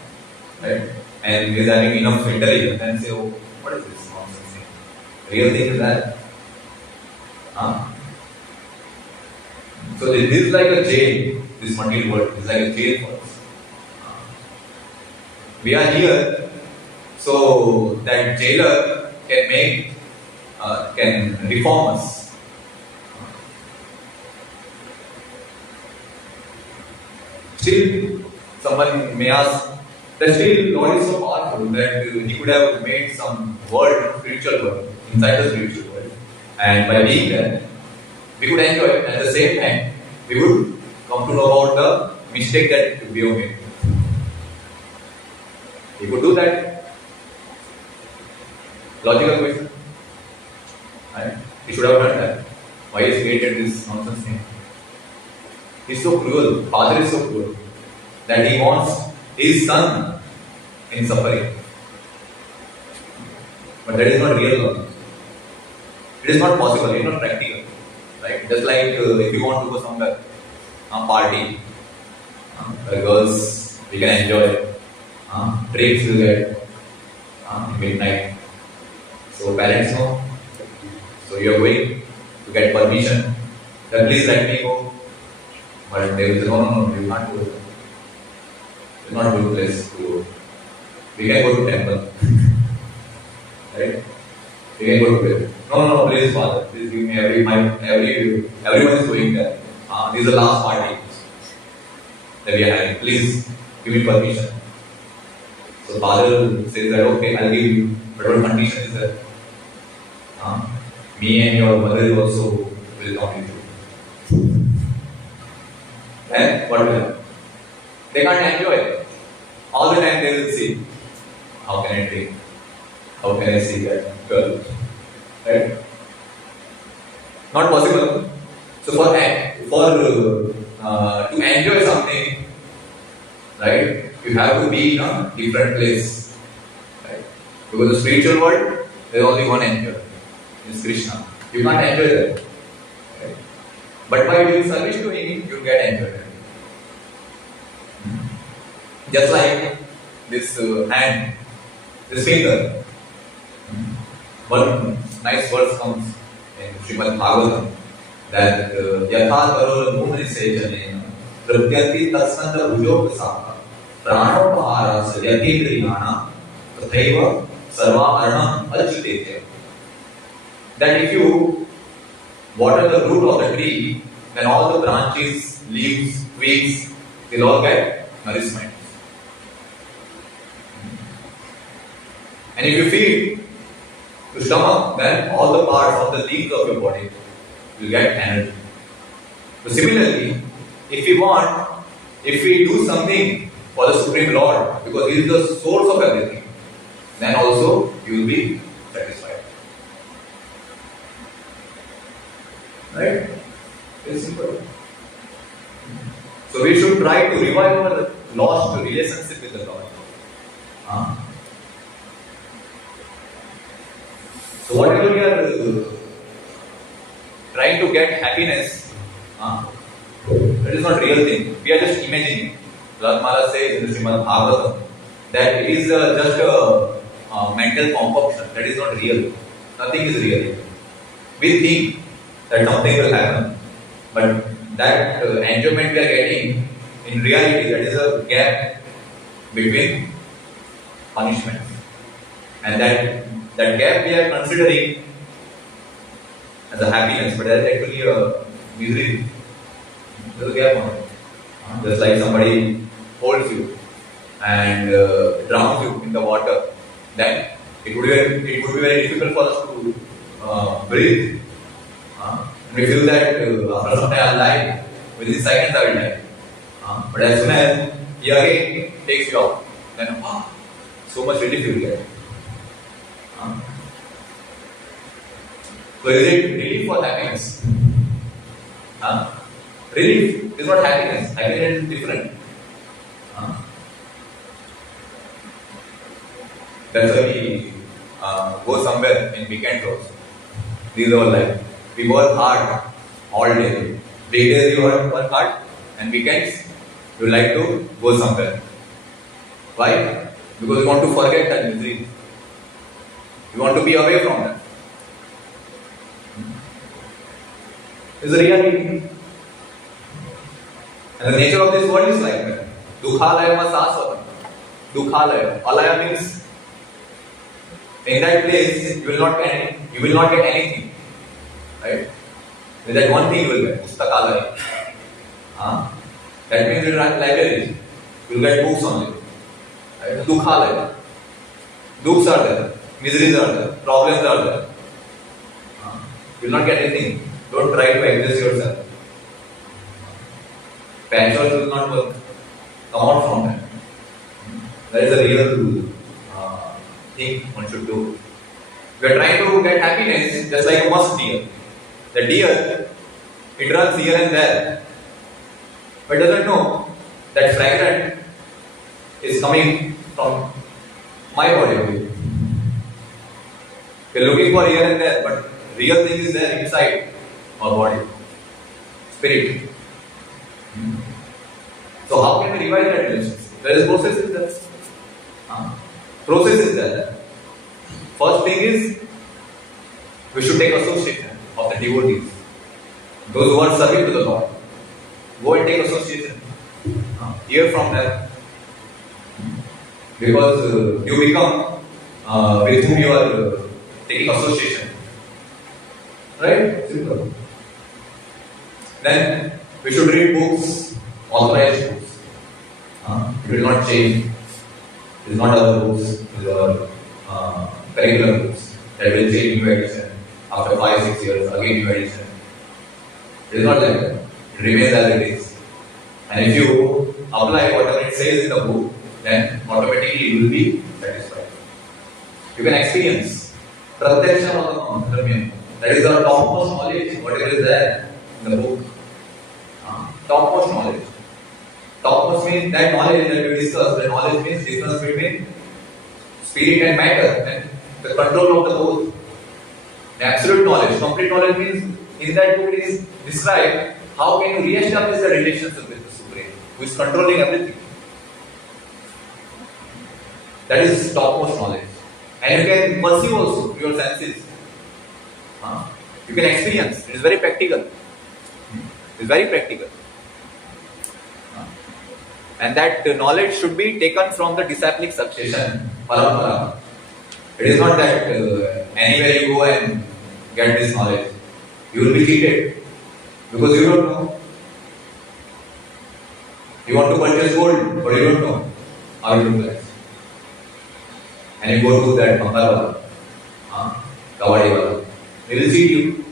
right, and he is having enough intelligence, then say, oh, what is this nonsense? Real thing is that. So this is like a jail, this material world is like a jail for us. We are here so that jailer can reform us. Still, someone may ask, that still Lord is so powerful that He could have made some world, spiritual world, inside the spiritual world. And by being there, we could enjoy it. At the same time, we would come to know about the mistake that we have made. He could do that. Logical question. Right? He should have done that. Why he created this nonsense thing? He's so cruel. Father is so cruel that he wants his son in suffering. But that is not real love. It is not possible. It is not practical. Right? Just like if you want to go somewhere, a party, where girls we can enjoy, drinks will get midnight. So parents know. So you are going to get permission. Then please let me go. But they will say, no, you can't go. It's not a good place to go. We can go to temple. Right? We can go to prayer. No, please, Father. Please give me everyone is going there. This is the last party that we are having. Please give me permission. So Father says that, okay, I'll give you. But what condition is that? Me and your mother also will not be true. Then what will happen? They can't enjoy it. All the time they will see, how can I drink? How can I see that girl? Right? Not possible. So to enjoy something, right, you have to be in a different place. Right? Because the spiritual world, there is only one enjoyer. It's Krishna. You can't enjoy that. Right? But by doing service to him, you get enjoyment. Just like this hand, this finger. One nice verse comes in Srimad Bhagavatam that Yatha Karol Mumri Sejanena Pratyati Tatsnanda Bhujopasaka Pranopahara Sadyati Driyana Tathaiva Sarva Arnam Ajitete. That if you water the root of the tree, then all the branches, leaves, twigs, they'll all get nourishment. And if you feed to stomach, then all the parts of the limbs of your body will get energy. So similarly, if we do something for the Supreme Lord, because He is the source of everything, then also you will be satisfied. Right? Very simple. So we should try to revive our lost relationship with the Lord. So whatever we are trying to get happiness, that is not real thing. We are just imagining. Lord Maharaj says in the Srimad Bhagavatam that it is just a mental concoction. That is not real. Nothing is real. We think that something will happen, but that enjoyment we are getting, in reality, that is a gap between punishments. And that gap we are considering as a happiness, but that is actually a misery. There is a gap on it. Just like somebody holds you and drowns you in the water, then it would be very difficult for us to breathe. We feel that after some time I'll die, within seconds I will die. But as soon as he again takes you out, then so much relief you will get. So is it relief or happiness? Relief is not happiness. Happiness is different. That's why we go somewhere in weekend also. This is our life. We work hard all day. Weekdays we work hard, and weekends we like to go somewhere. Why? Because we want to forget that misery. We want to be away from that. It's a reality. And the nature of this world is like that. Dukhalaya masasvatam. Dukhalaya. Alaya means in that place you will not get anything. Right? With that one thing you will get. Pustakalaya. That means you will not libraries. You will get books only. Right? Dukhalaya. Dukhs are there. Miseries are there. Problems are there. You will not get anything. Don't try to exist yourself. Patchwork will not work. Come out from that. That is the real rule. thing one should do. We are trying to get happiness just like a musk deer. The deer, it runs here and there, but doesn't know that fragrance is coming from my body only. We are looking for here and there, but real thing is there inside our body, spirit. So how can we revive that relationship? There is process in there. Process is there. First thing is, we should take association of the devotees. Those who are serving to the Lord. Go and take association. Hear from them. Because you become with whom you are taking association. Right? Simple. Then we should read books, authorized books. It will not change. It is not other books, it is our curriculum books that will change new edition. After 5-6 years, again new edition. It is not like that. It remains as it is. And if you apply whatever it says in the book, then automatically you will be satisfied. You can experience Pratyaksha. That is our topmost knowledge, whatever is there in the book. Topmost knowledge. Topmost means that knowledge that we discussed. The knowledge means difference between spirit and matter and the control of the both. The absolute knowledge, complete knowledge means in that book it is described how can you re-establish the relationship with the Supreme, who is controlling everything. That is topmost knowledge. And you can perceive also your senses. You can experience. It is very practical. It is very practical. And that knowledge should be taken from the disciplic succession, parampara. It is not that anywhere you go and get this knowledge, you will be cheated because you don't know. You want to purchase gold, but you don't know how you do that. And you go to that Mangalwala, Kavadi wala, they will cheat you.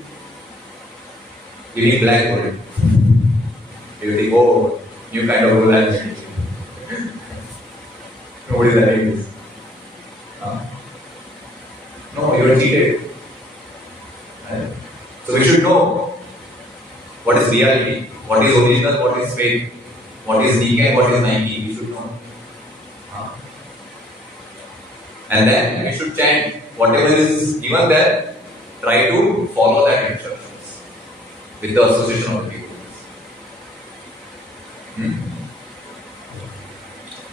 You need black gold. You will think, oh, new kind of gold I will. Nobody is like this. No, you are cheated. Right? So we should know what is reality, what is original, what is fake, what is Nike, what is Nike. We should know. And then we should chant whatever is given there, try to follow that instructions with the association of the people.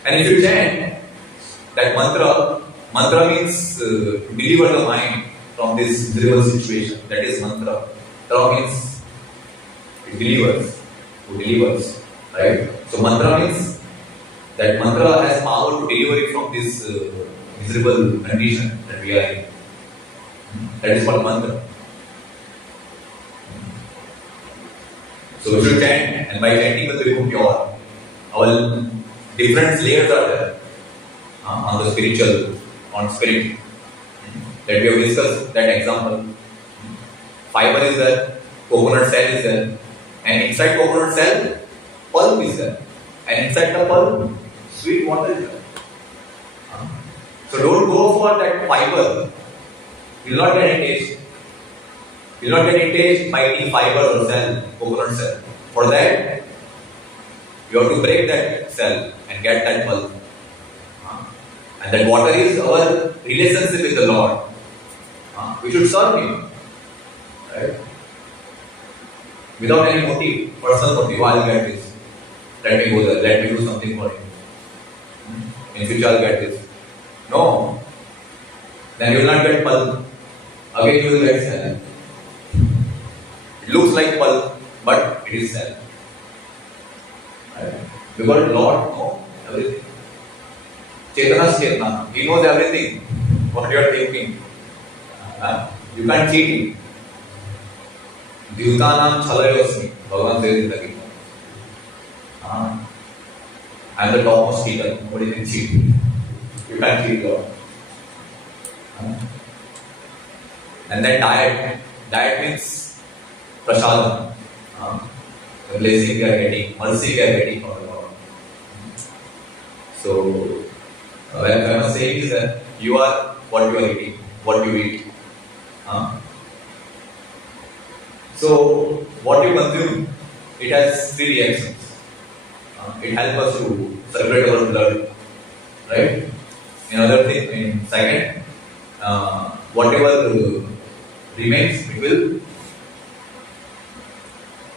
And if you chant that mantra means to deliver the mind from this miserable situation. That is mantra. Mantra means it delivers, who delivers, right? So mantra means that mantra has power to deliver it from this miserable condition that we are in. That is called mantra. So we should chant, and by chanting will become pure. Our different layers are there on the spiritual, on spirit. That we have discussed that example. Fiber is there, coconut shell is there, and inside coconut shell, pulp is there, and inside the pulp, sweet water is there. So don't go for that fiber. You will not get any taste. You will not get any taste by eating fiber or shell, coconut shell. For that, you have to break that shell and get that pulp. And that water is our relationship with the Lord. We should serve Him. Right? Without any motive, personal motive, I'll get this. Let me go there, let me do something for Him. In future, I'll get this. No. Then you will not get pulp. Again, you will get shell. It looks like pulp, but it is shell. Right? Because Lord knows everything. Chetana is Chetana. He knows everything. What you are thinking. You can't cheat Him. Dyutanam chalayosmi. Bhagavan says in the Gita. I am the topmost cheater. Nobody can cheat. You can't cheat God. And then diet. Diet means prasadam. The blessing we are getting, mercy we are getting from the Lord. So, when famous saying is that you are what you are eating, what you eat. So what you consume, it has three reactions. It helps us to circulate our blood, right? Another thing, in second, whatever remains, it will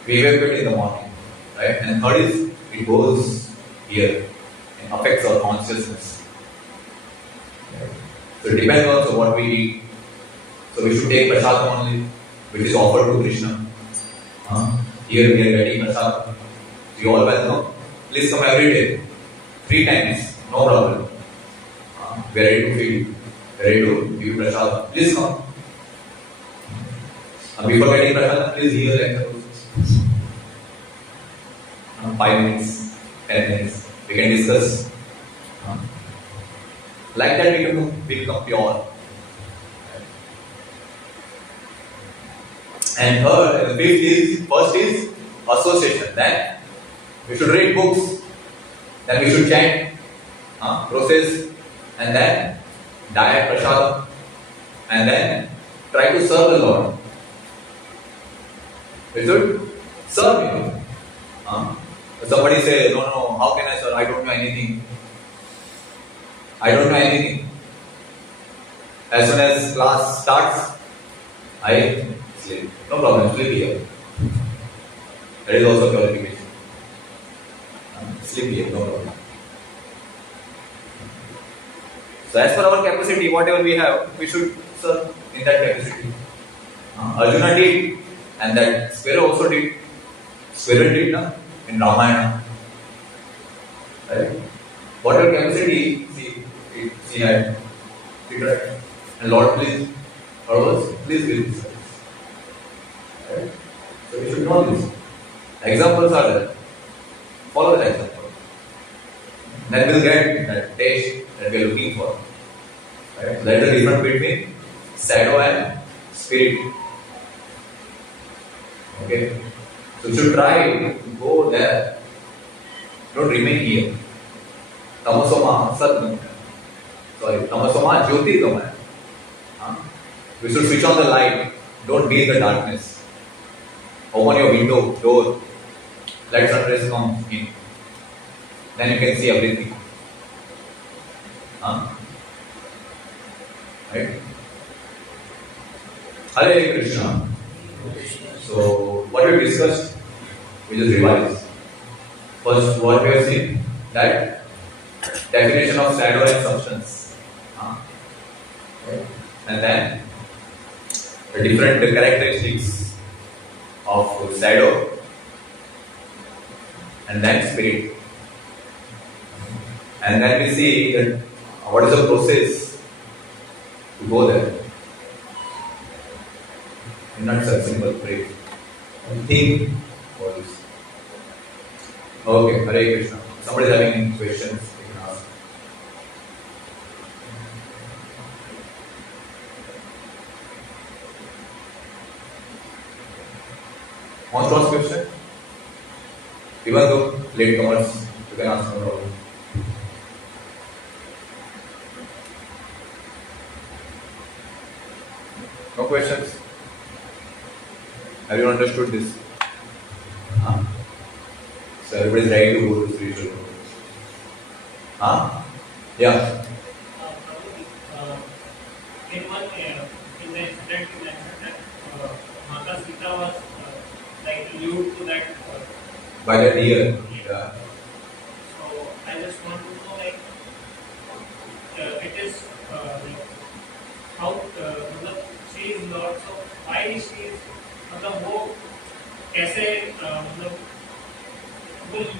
be evacuated in the morning, right? And third is, it goes here and affects our consciousness. Right? So it depends also what we eat. So we should take prasadam only, which is offered to Krishna. Here we are getting prasadam. You all well know. Please come every day, 3 times, no problem. We are ready to feed you, we are ready to give you prasadam. Please come. Before getting prasadam, please hear lecture. 5 minutes, 10 minutes, we can discuss. Like that we can become pure. And first is association. Then we should read books. Then we should chant, process, and then diet prasadam, and then try to serve the Lord. We should serve Him. Somebody say, no, how can I serve? I don't know anything. As soon as class starts, I sleep. No problem, sleep here. That is also purification. Sleep here, no problem. So as per our capacity, whatever we have, we should serve in that capacity. Arjuna did, and that squirrel also did. Squirrel did, in Ramayana. Right? Whatever capacity she had, she tried. And Lord, please, please give this service. Right? So we should know this. Examples are there. Follow the example. Then we'll get that taste that we are looking for. Right? That is the difference between shadow and spirit. Okay? So you should try to go there. Don't remain here. Tamasoma Satnam. Tamasoma Jyotirgamaya. We should switch on the light. Don't be in the darkness. Open your window, door. Let sunrays come in. Then you can see everything. Right? Hare Krishna. So, what we discussed, we just revise. First, what we have seen, that definition of shadow and substance. And then, the different characteristics of shadow and then spirit. And then we see that what is the process to go there. Not such simple phrase. Think for this. Okay, Hare Krishna. Somebody is having any questions, you can ask. Want to ask question? Even though latecomers, you can ask no problem. No questions? Have you understood this? So everybody is ready to go to spiritual growth. Yeah. In the incident you mentioned that Mata Sita was like allude to that. By the deer. Yeah. So I just want to know, like, it is like how she is Lord. So why she is मतलब वो कैसे मतलब बिल्कुल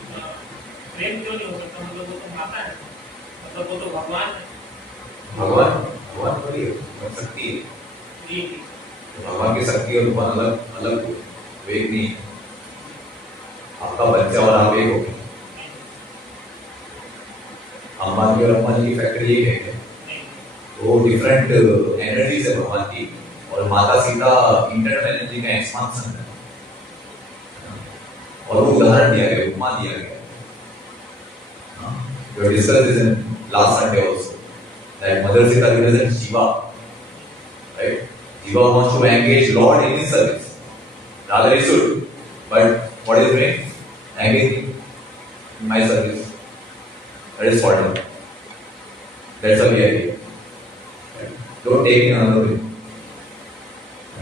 प्रेम क्यों नहीं हो सकता? मतलब वो तो माता है, मतलब वो तो भगवान है. भगवान बड़ी शक्ति है. जी. भगवान की शक्ति और भगवान अलग अलग वेग नहीं. आपका बच्चा और आप एक हो गए. अम्मा की और अम्मा की फैक्ट्री एक है. वो डिफरेंट एनर्जी से भगवान की. और माता सीता इंटरनल एनर्जी का एक्सपांशन है. और वो उदाहरण दिया गया, उपमा दिया गया. जो discuss in last Sunday also. That Mother Sita represents Jiva, right? Jiva wants to engage Lord in his service. Rather he should. But what is doing? Engaging in my service. That is faulty. That's a way. Right? Don't take it another way.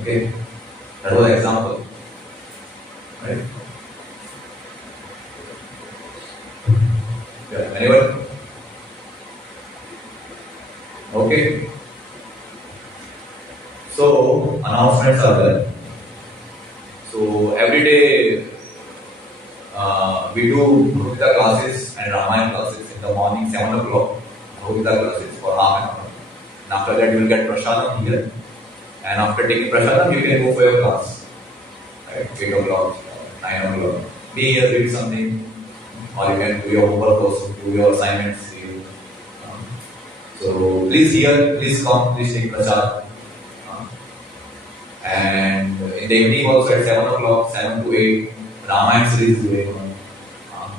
Okay? That was an example. Right? Yeah. Anyone? Okay. So announcements are there. So every day we do Bhagavad Gita classes and Ramayana classes in the morning, 7 o'clock. Bhagavad Gita classes for half an hour. And after that you will get prasadam here. And after taking prasadam, you can go for your class. Right? 8 o'clock, 9 o'clock. Be here, read something. Or you can do your homework also, do your assignments. So please here, please come, please take prasad. And in the evening also at 7 o'clock, 7 to 8, Ramayana series is going on.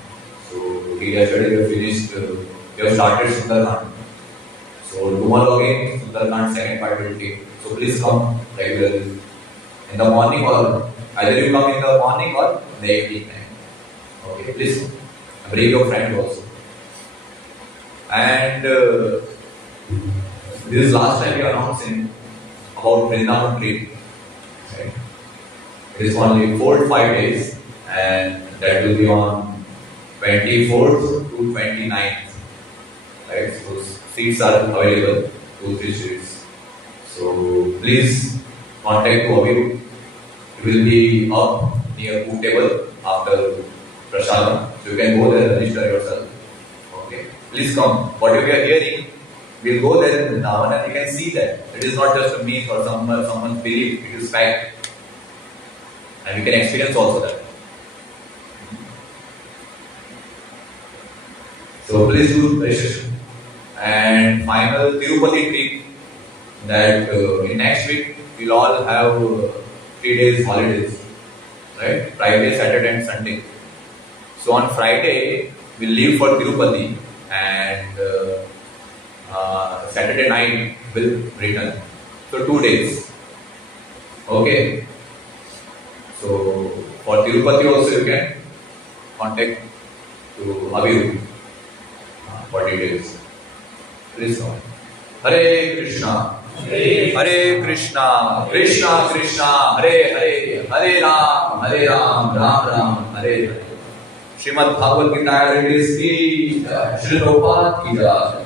So yesterday we have finished, we have started Sundarkand. So tomorrow again, Sundarkand second part will take. So please come regularly. In the morning or either you come in the morning or in the evening time. Okay, please bring your friend also. And this is last time we are announcing about Vrindavan trip. Right? It is only 4 to 5 days, and that will be on 24th to 29th. Right? So seats are available, 2-3 seats. So please contact Abhiru. It will be up near food table after prasadam. So you can go there and register yourself. Okay. Please come. Whatever you are hearing, we'll go there in Vrindavan and you can see that. It is not just a myth or someone's belief, it is fact. And we can experience also that. So please do registration. And final Tirupati trip that in next week we'll all have 3 days holidays. Right? Friday, Saturday and Sunday. So on Friday, we'll leave for Tirupati and Saturday night will return. So 2 days. Okay. So for Tirupati also you can contact to Abhiru for details. Please come. Hare Krishna. Hare Krishna. Krishna Krishna. Hare Hare. Hare Ram. Ram Ram. Hare Hare. Srimad Bhagavad Gita release ki Shri Prabhupada ki jai.